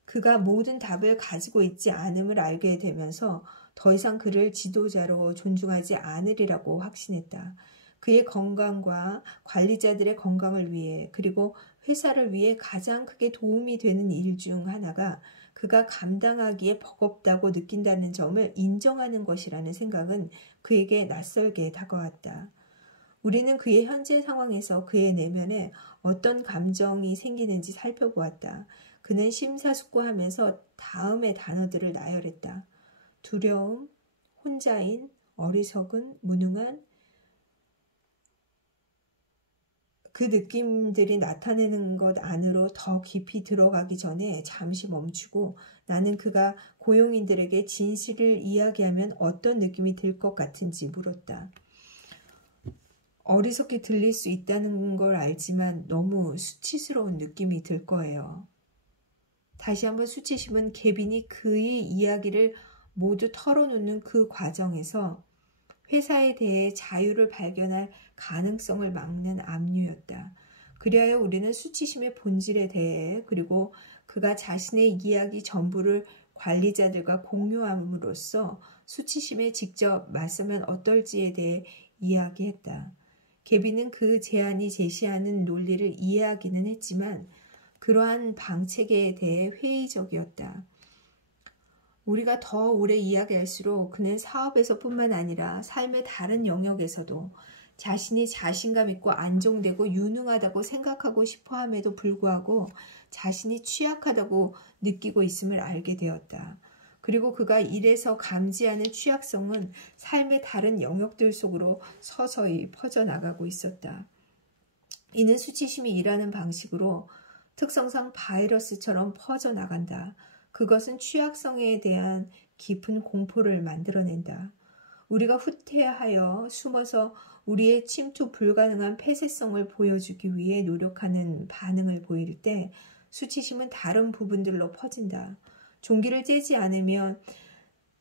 그가 모든 답을 가지고 있지 않음을 알게 되면서 더 이상 그를 지도자로 존중하지 않으리라고 확신했다. 그의 건강과 관리자들의 건강을 위해 그리고 회사를 위해 가장 크게 도움이 되는 일 중 하나가 그가 감당하기에 버겁다고 느낀다는 점을 인정하는 것이라는 생각은 그에게 낯설게 다가왔다. 우리는 그의 현재 상황에서 그의 내면에 어떤 감정이 생기는지 살펴보았다. 그는 심사숙고하면서 다음의 단어들을 나열했다. 두려움, 혼자인, 어리석은, 무능한. 그 느낌들이 나타내는 것 안으로 더 깊이 들어가기 전에 잠시 멈추고 나는 그가 고용인들에게 진실을 이야기하면 어떤 느낌이 들 것 같은지 물었다. 어리석게 들릴 수 있다는 걸 알지만 너무 수치스러운 느낌이 들 거예요. 다시 한번 수치심은 개빈이 그의 이야기를 모두 털어놓는 그 과정에서 회사에 대해 자유를 발견할 가능성을 막는 압류였다. 그리하여 우리는 수치심의 본질에 대해 그리고 그가 자신의 이야기 전부를 관리자들과 공유함으로써 수치심에 직접 맞서면 어떨지에 대해 이야기했다. 개빈은 그 제안이 제시하는 논리를 이해하기는 했지만 그러한 방책에 대해 회의적이었다. 우리가 더 오래 이야기할수록 그는 사업에서뿐만 아니라 삶의 다른 영역에서도 자신이 자신감 있고 안정되고 유능하다고 생각하고 싶어함에도 불구하고 자신이 취약하다고 느끼고 있음을 알게 되었다. 그리고 그가 일에서 감지하는 취약성은 삶의 다른 영역들 속으로 서서히 퍼져나가고 있었다. 이는 수치심이 일하는 방식으로 특성상 바이러스처럼 퍼져나간다. 그것은 취약성에 대한 깊은 공포를 만들어낸다. 우리가 후퇴하여 숨어서 우리의 침투 불가능한 폐쇄성을 보여주기 위해 노력하는 반응을 보일 때 수치심은 다른 부분들로 퍼진다. 종기를 째지 않으면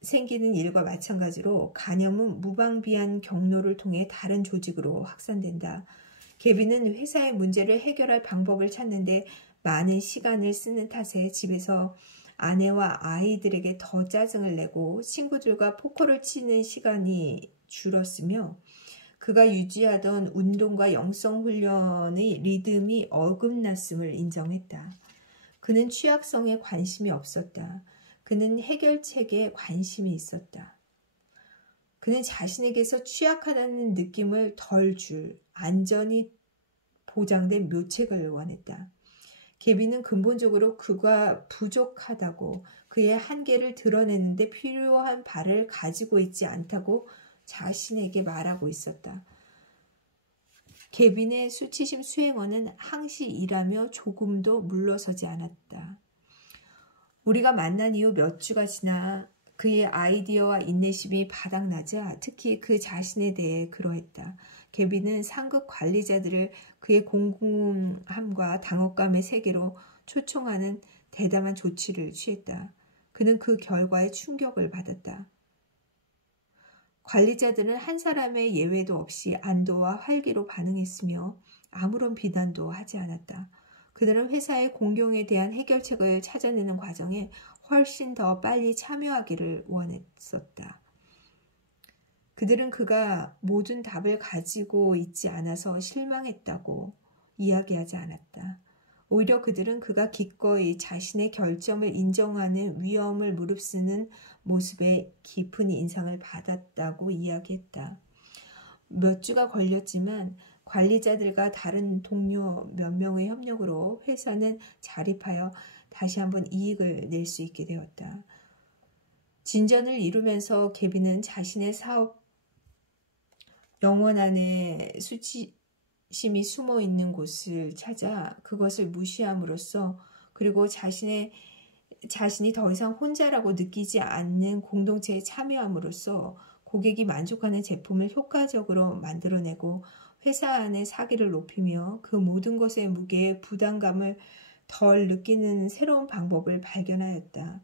생기는 일과 마찬가지로 간염은 무방비한 경로를 통해 다른 조직으로 확산된다. 개빈은 회사의 문제를 해결할 방법을 찾는데 많은 시간을 쓰는 탓에 집에서 아내와 아이들에게 더 짜증을 내고 친구들과 포커를 치는 시간이 줄었으며 그가 유지하던 운동과 영성 훈련의 리듬이 어긋났음을 인정했다. 그는 취약성에 관심이 없었다. 그는 해결책에 관심이 있었다. 그는 자신에게서 취약하다는 느낌을 덜 줄 안전이 보장된 묘책을 원했다. 개빈은 근본적으로 그가 부족하다고 그의 한계를 드러내는데 필요한 바를 가지고 있지 않다고 자신에게 말하고 있었다. 개빈의 수치심 수행원은 항시 일하며 조금도 물러서지 않았다. 우리가 만난 이후 몇 주가 지나 그의 아이디어와 인내심이 바닥나자 특히 그 자신에 대해 그러했다. 개비는 상급 관리자들을 그의 공공함과 당혹감의 세계로 초청하는 대담한 조치를 취했다. 그는 그 결과에 충격을 받았다. 관리자들은 한 사람의 예외도 없이 안도와 활기로 반응했으며 아무런 비난도 하지 않았다. 그들은 회사의 공경에 대한 해결책을 찾아내는 과정에 훨씬 더 빨리 참여하기를 원했었다. 그들은 그가 모든 답을 가지고 있지 않아서 실망했다고 이야기하지 않았다. 오히려 그들은 그가 기꺼이 자신의 결점을 인정하는 위험을 무릅쓰는 모습에 깊은 인상을 받았다고 이야기했다. 몇 주가 걸렸지만 관리자들과 다른 동료 몇 명의 협력으로 회사는 자립하여 다시 한번 이익을 낼 수 있게 되었다. 진전을 이루면서 개비는 자신의 사업 영혼 안에 수치심이 숨어 있는 곳을 찾아 그것을 무시함으로써 그리고 자신이 더 이상 혼자라고 느끼지 않는 공동체에 참여함으로써 고객이 만족하는 제품을 효과적으로 만들어내고 회사 안의 사기를 높이며 그 모든 것의 무게에 부담감을 덜 느끼는 새로운 방법을 발견하였다.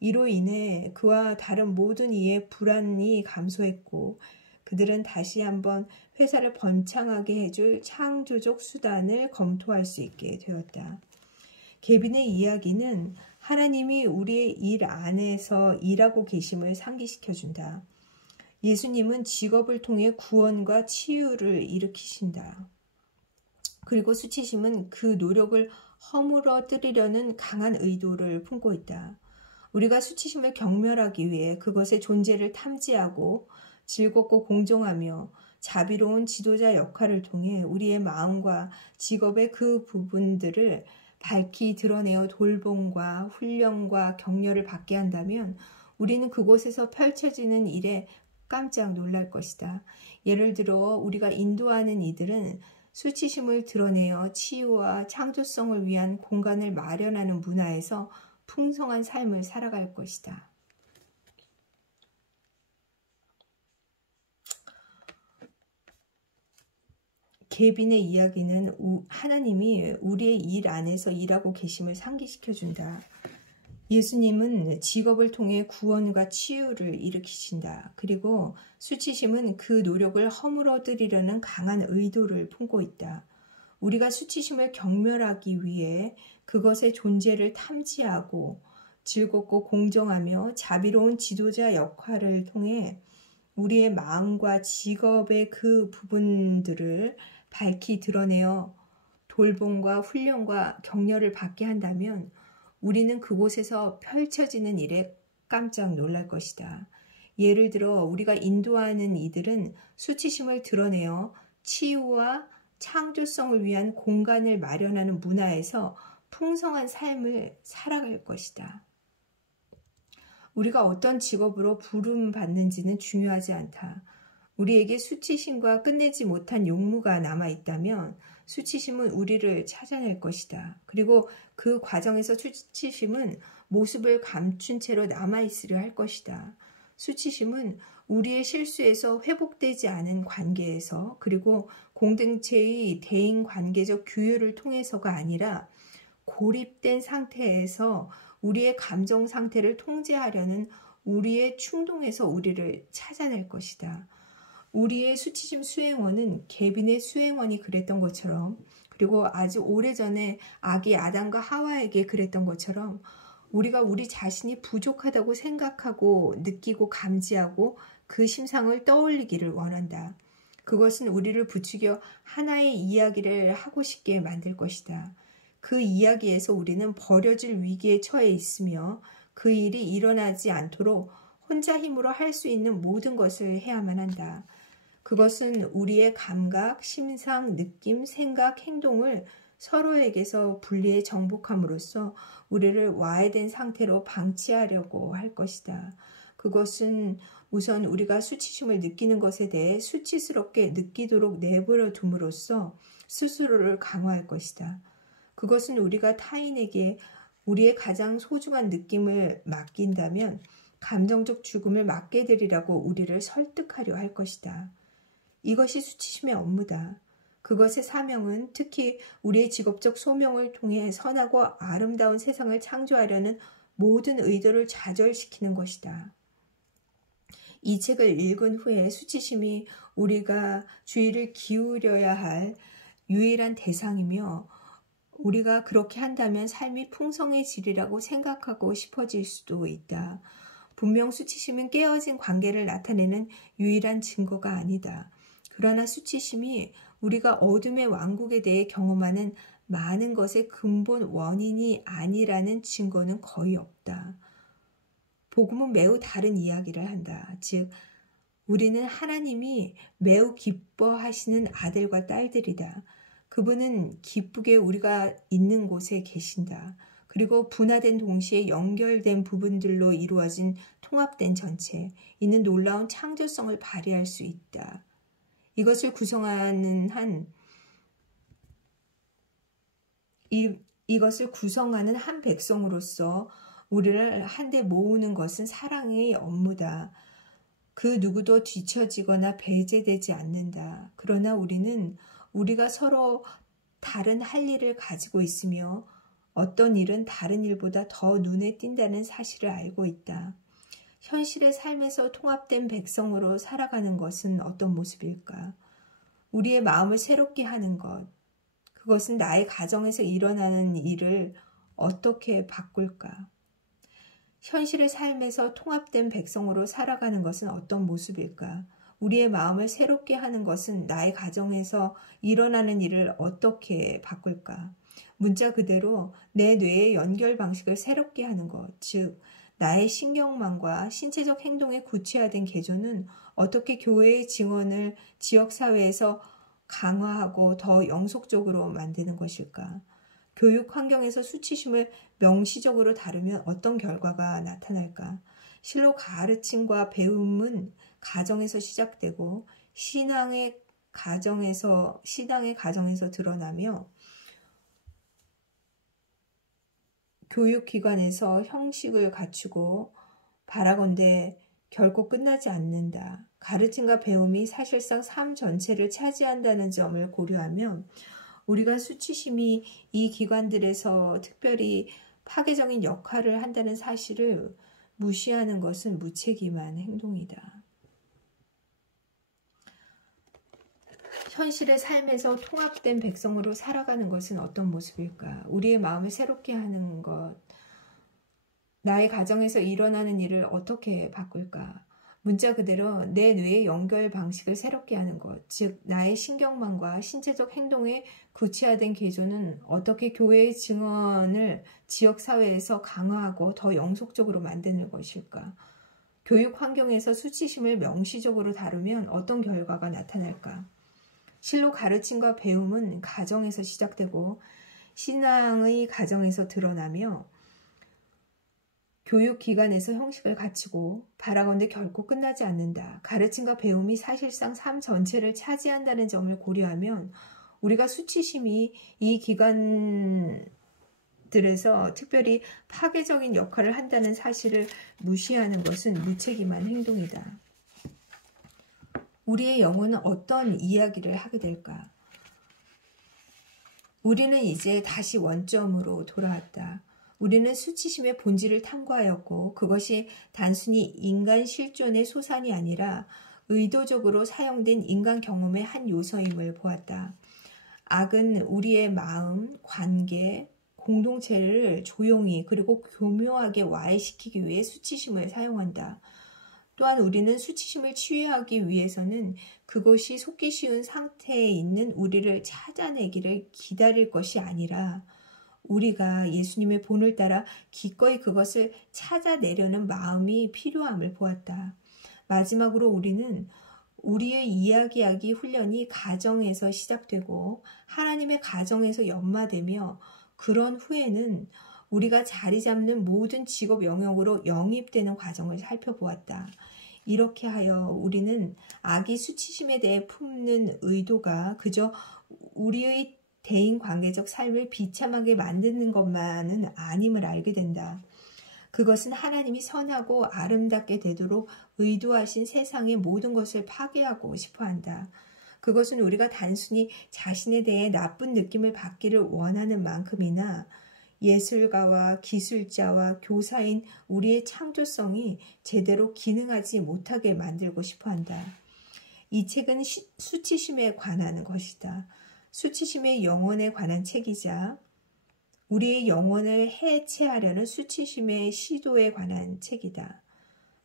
이로 인해 그와 다른 모든 이의 불안이 감소했고 그들은 다시 한번 회사를 번창하게 해줄 창조적 수단을 검토할 수 있게 되었다. 개빈의 이야기는 하나님이 우리의 일 안에서 일하고 계심을 상기시켜준다. 예수님은 직업을 통해 구원과 치유를 일으키신다. 그리고 수치심은 그 노력을 허물어뜨리려는 강한 의도를 품고 있다. 우리가 수치심을 경멸하기 위해 그것의 존재를 탐지하고 즐겁고 공정하며 자비로운 지도자 역할을 통해 우리의 마음과 직업의 그 부분들을 밝히 드러내어 돌봄과 훈련과 격려를 받게 한다면 우리는 그곳에서 펼쳐지는 일에 깜짝 놀랄 것이다. 예를 들어 우리가 인도하는 이들은 수치심을 드러내어 치유와 창조성을 위한 공간을 마련하는 문화에서 풍성한 삶을 살아갈 것이다. 개빈의 이야기는 하나님이 우리의 일 안에서 일하고 계심을 상기시켜준다. 예수님은 직업을 통해 구원과 치유를 일으키신다. 그리고 수치심은 그 노력을 허물어뜨리려는 강한 의도를 품고 있다. 우리가 수치심을 경멸하기 위해 그것의 존재를 탐지하고 즐겁고 공정하며 자비로운 지도자 역할을 통해 우리의 마음과 직업의 그 부분들을 밝히 드러내어 돌봄과 훈련과 격려를 받게 한다면 우리는 그곳에서 펼쳐지는 일에 깜짝 놀랄 것이다. 예를 들어 우리가 인도하는 이들은 수치심을 드러내어 치유와 창조성을 위한 공간을 마련하는 문화에서 풍성한 삶을 살아갈 것이다. 우리가 어떤 직업으로 부름받는지는 중요하지 않다. 우리에게 수치심과 끝내지 못한 용무가 남아있다면 수치심은 우리를 찾아낼 것이다. 그리고 그 과정에서 수치심은 모습을 감춘 채로 남아있으려 할 것이다. 수치심은 우리의 실수에서 회복되지 않은 관계에서 그리고 공동체의 대인관계적 규율을 통해서가 아니라 고립된 상태에서 우리의 감정 상태를 통제하려는 우리의 충동에서 우리를 찾아낼 것이다. 우리의 수치심 수행원은 개빈의 수행원이 그랬던 것처럼 그리고 아주 오래전에 아기 아담과 하와에게 그랬던 것처럼 우리가 우리 자신이 부족하다고 생각하고 느끼고 감지하고 그 심상을 떠올리기를 원한다. 그것은 우리를 부추겨 하나의 이야기를 하고 싶게 만들 것이다. 그 이야기에서 우리는 버려질 위기에 처해 있으며 그 일이 일어나지 않도록 혼자 힘으로 할 수 있는 모든 것을 해야만 한다. 그것은 우리의 감각, 심상, 느낌, 생각, 행동을 서로에게서 분리해 정복함으로써 우리를 와해된 상태로 방치하려고 할 것이다. 그것은 우선 우리가 수치심을 느끼는 것에 대해 수치스럽게 느끼도록 내버려 둠으로써 스스로를 강화할 것이다. 그것은 우리가 타인에게 우리의 가장 소중한 느낌을 맡긴다면 감정적 죽음을 맞게 되리라고 우리를 설득하려 할 것이다. 이것이 수치심의 업무다. 그것의 사명은 특히 우리의 직업적 소명을 통해 선하고 아름다운 세상을 창조하려는 모든 의도를 좌절시키는 것이다. 이 책을 읽은 후에 수치심이 우리가 주의를 기울여야 할 유일한 대상이며 우리가 그렇게 한다면 삶이 풍성해지리라고 생각하고 싶어질 수도 있다. 분명 수치심은 깨어진 관계를 나타내는 유일한 증거가 아니다. 그러나 수치심이 우리가 어둠의 왕국에 대해 경험하는 많은 것의 근본 원인이 아니라는 증거는 거의 없다. 복음은 매우 다른 이야기를 한다. 즉, 우리는 하나님이 매우 기뻐하시는 아들과 딸들이다. 그분은 기쁘게 우리가 있는 곳에 계신다. 그리고 분화된 동시에 연결된 부분들로 이루어진 통합된 전체, 이는 놀라운 창조성을 발휘할 수 있다. 이것을 구성하는 한 백성으로서 우리를 한데 모으는 것은 사랑의 업무다. 그 누구도 뒤처지거나 배제되지 않는다. 그러나 우리는 우리가 서로 다른 할 일을 가지고 있으며 어떤 일은 다른 일보다 더 눈에 띈다는 사실을 알고 있다. 현실의 삶에서 통합된 백성으로 살아가는 것은 어떤 모습일까? 우리의 마음을 새롭게 하는 것. 그것은 나의 가정에서 일어나는 일을 어떻게 바꿀까? 현실의 삶에서 통합된 백성으로 살아가는 것은 어떤 모습일까? 우리의 마음을 새롭게 하는 것은 나의 가정에서 일어나는 일을 어떻게 바꿀까? 문자 그대로 내 뇌의 연결 방식을 새롭게 하는 것, 즉 나의 신경망과 신체적 행동의 구체화된 개조는 어떻게 교회의 증언을 지역사회에서 강화하고 더 영속적으로 만드는 것일까? 교육 환경에서 수치심을 명시적으로 다루면 어떤 결과가 나타날까? 실로 가르침과 배움은 가정에서 시작되고 신앙의 가정에서 드러나며 교육기관에서 형식을 갖추고 바라건대 결코 끝나지 않는다. 가르침과 배움이 사실상 삶 전체를 차지한다는 점을 고려하면 우리가 수치심이 이 기관들에서 특별히 파괴적인 역할을 한다는 사실을 무시하는 것은 무책임한 행동이다. 현실의 삶에서 통합된 백성으로 살아가는 것은 어떤 모습일까? 우리의 마음을 새롭게 하는 것, 나의 가정에서 일어나는 일을 어떻게 바꿀까? 문자 그대로 내 뇌의 연결 방식을 새롭게 하는 것, 즉 나의 신경망과 신체적 행동의 구체화된 개조는 어떻게 교회의 증언을 지역사회에서 강화하고 더 영속적으로 만드는 것일까? 교육 환경에서 수치심을 명시적으로 다루면 어떤 결과가 나타날까? 실로 가르침과 배움은 가정에서 시작되고 신앙의 가정에서 드러나며 교육기관에서 형식을 갖추고 바라건대 결코 끝나지 않는다. 가르침과 배움이 사실상 삶 전체를 차지한다는 점을 고려하면 우리가 수치심이 이 기관들에서 특별히 파괴적인 역할을 한다는 사실을 무시하는 것은 무책임한 행동이다. 우리의 영혼은 어떤 이야기를 하게 될까? 우리는 이제 다시 원점으로 돌아왔다. 우리는 수치심의 본질을 탐구하였고 그것이 단순히 인간 실존의 소산이 아니라 의도적으로 사용된 인간 경험의 한 요소임을 보았다. 악은 우리의 마음, 관계, 공동체를 조용히 그리고 교묘하게 와해시키기 위해 수치심을 사용한다. 또한 우리는 수치심을 치유하기 위해서는 그것이 속기 쉬운 상태에 있는 우리를 찾아내기를 기다릴 것이 아니라 우리가 예수님의 본을 따라 기꺼이 그것을 찾아내려는 마음이 필요함을 보았다. 마지막으로 우리는 우리의 이야기하기 훈련이 가정에서 시작되고 하나님의 가정에서 연마되며 그런 후에는 우리가 자리 잡는 모든 직업 영역으로 영입되는 과정을 살펴보았다. 이렇게 하여 우리는 악이 수치심에 대해 품는 의도가 그저 우리의 대인관계적 삶을 비참하게 만드는 것만은 아님을 알게 된다. 그것은 하나님이 선하고 아름답게 되도록 의도하신 세상의 모든 것을 파괴하고 싶어한다. 그것은 우리가 단순히 자신에 대해 나쁜 느낌을 받기를 원하는 만큼이나 예술가와 기술자와 교사인 우리의 창조성이 제대로 기능하지 못하게 만들고 싶어한다. 이 책은 수치심에 관한 것이다. 수치심의 영혼에 관한 책이자 우리의 영혼을 해체하려는 수치심의 시도에 관한 책이다.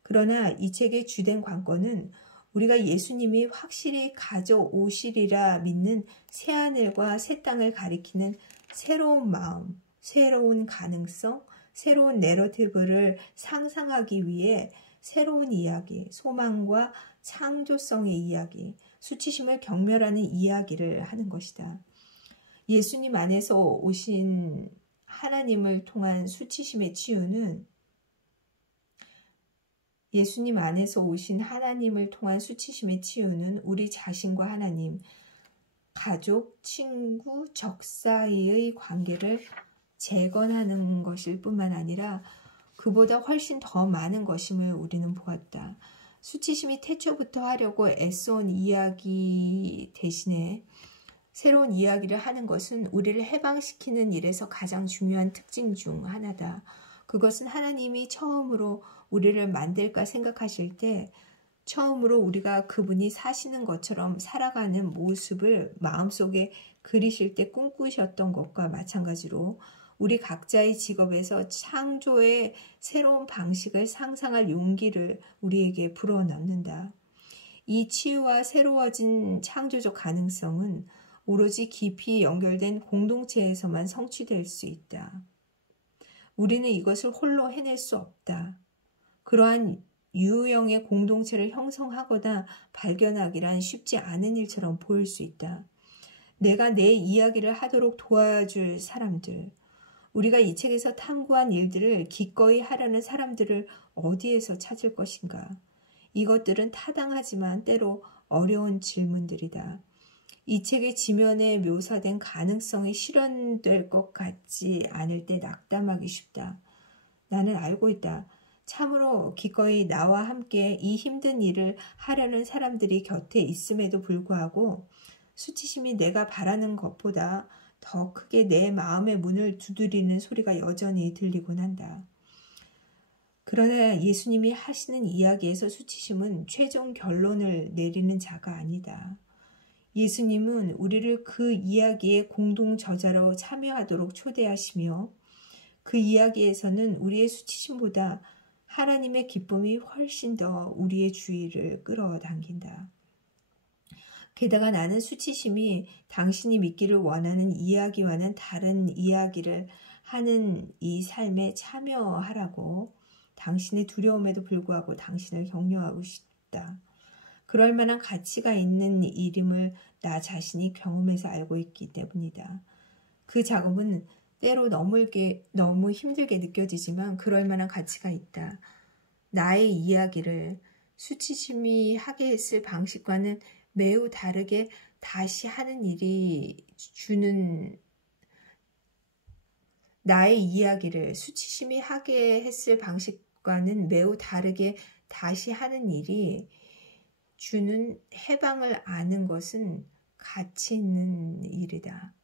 그러나 이 책의 주된 관건은 우리가 예수님이 확실히 가져오시리라 믿는 새하늘과 새 땅을 가리키는 새로운 마음, 새로운 가능성, 새로운 내러티브를 상상하기 위해 새로운 이야기, 소망과 창조성의 이야기, 수치심을 경멸하는 이야기를 하는 것이다. 예수님 안에서 오신 하나님을 통한 수치심의 치유는 우리 자신과 하나님, 가족, 친구, 적 사이의 관계를 재건하는 것일 뿐만 아니라 그보다 훨씬 더 많은 것임을 우리는 보았다. 수치심이 태초부터 하려고 애써온 이야기 대신에 새로운 이야기를 하는 것은 우리를 해방시키는 일에서 가장 중요한 특징 중 하나다. 그것은 하나님이 처음으로 우리를 만들까 생각하실 때 처음으로 우리가 그분이 사시는 것처럼 살아가는 모습을 마음속에 그리실 때 꿈꾸셨던 것과 마찬가지로 우리 각자의 직업에서 창조의 새로운 방식을 상상할 용기를 우리에게 불어넣는다. 이 치유와 새로워진 창조적 가능성은 오로지 깊이 연결된 공동체에서만 성취될 수 있다. 우리는 이것을 홀로 해낼 수 없다. 그러한 유형의 공동체를 형성하거나 발견하기란 쉽지 않은 일처럼 보일 수 있다. 내가 내 이야기를 하도록 도와줄 사람들, 우리가 이 책에서 탐구한 일들을 기꺼이 하려는 사람들을 어디에서 찾을 것인가? 이것들은 타당하지만 때로 어려운 질문들이다. 이 책의 지면에 묘사된 가능성이 실현될 것 같지 않을 때 낙담하기 쉽다. 나는 알고 있다. 참으로 기꺼이 나와 함께 이 힘든 일을 하려는 사람들이 곁에 있음에도 불구하고 수치심이 내가 바라는 것보다 더 크게 내 마음의 문을 두드리는 소리가 여전히 들리곤 한다. 그러나 예수님이 하시는 이야기에서 수치심은 최종 결론을 내리는 자가 아니다. 예수님은 우리를 그 이야기의 공동 저자로 참여하도록 초대하시며 그 이야기에서는 우리의 수치심보다 하나님의 기쁨이 훨씬 더 우리의 주의를 끌어당긴다. 게다가 나는 수치심이 당신이 믿기를 원하는 이야기와는 다른 이야기를 하는 이 삶에 참여하라고 당신의 두려움에도 불구하고 당신을 격려하고 싶다. 그럴 만한 가치가 있는 일임을 나 자신이 경험해서 알고 있기 때문이다. 그 작업은 때로 너무 힘들게 느껴지지만 그럴 만한 가치가 있다. 나의 이야기를 수치심이 하게 했을 방식과는 매우 다르게 다시 하는 일이 주는 나의 이야기를 수치심이 하게 했을 방식과는 매우 다르게 다시 하는 일이 주는 해방을 아는 것은 가치 있는 일이다.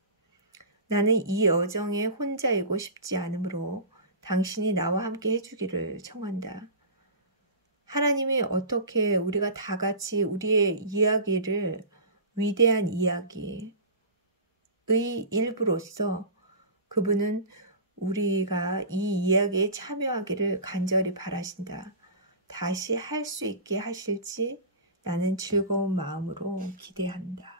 나는 이 여정에 혼자이고 싶지 않으므로 당신이 나와 함께 해주기를 청한다. 하나님이 어떻게 우리가 다 같이 우리의 이야기를 위대한 이야기의 일부로서 그분은 우리가 이 이야기에 참여하기를 간절히 바라신다. 다시 할 수 있게 하실지 나는 즐거운 마음으로 기대한다.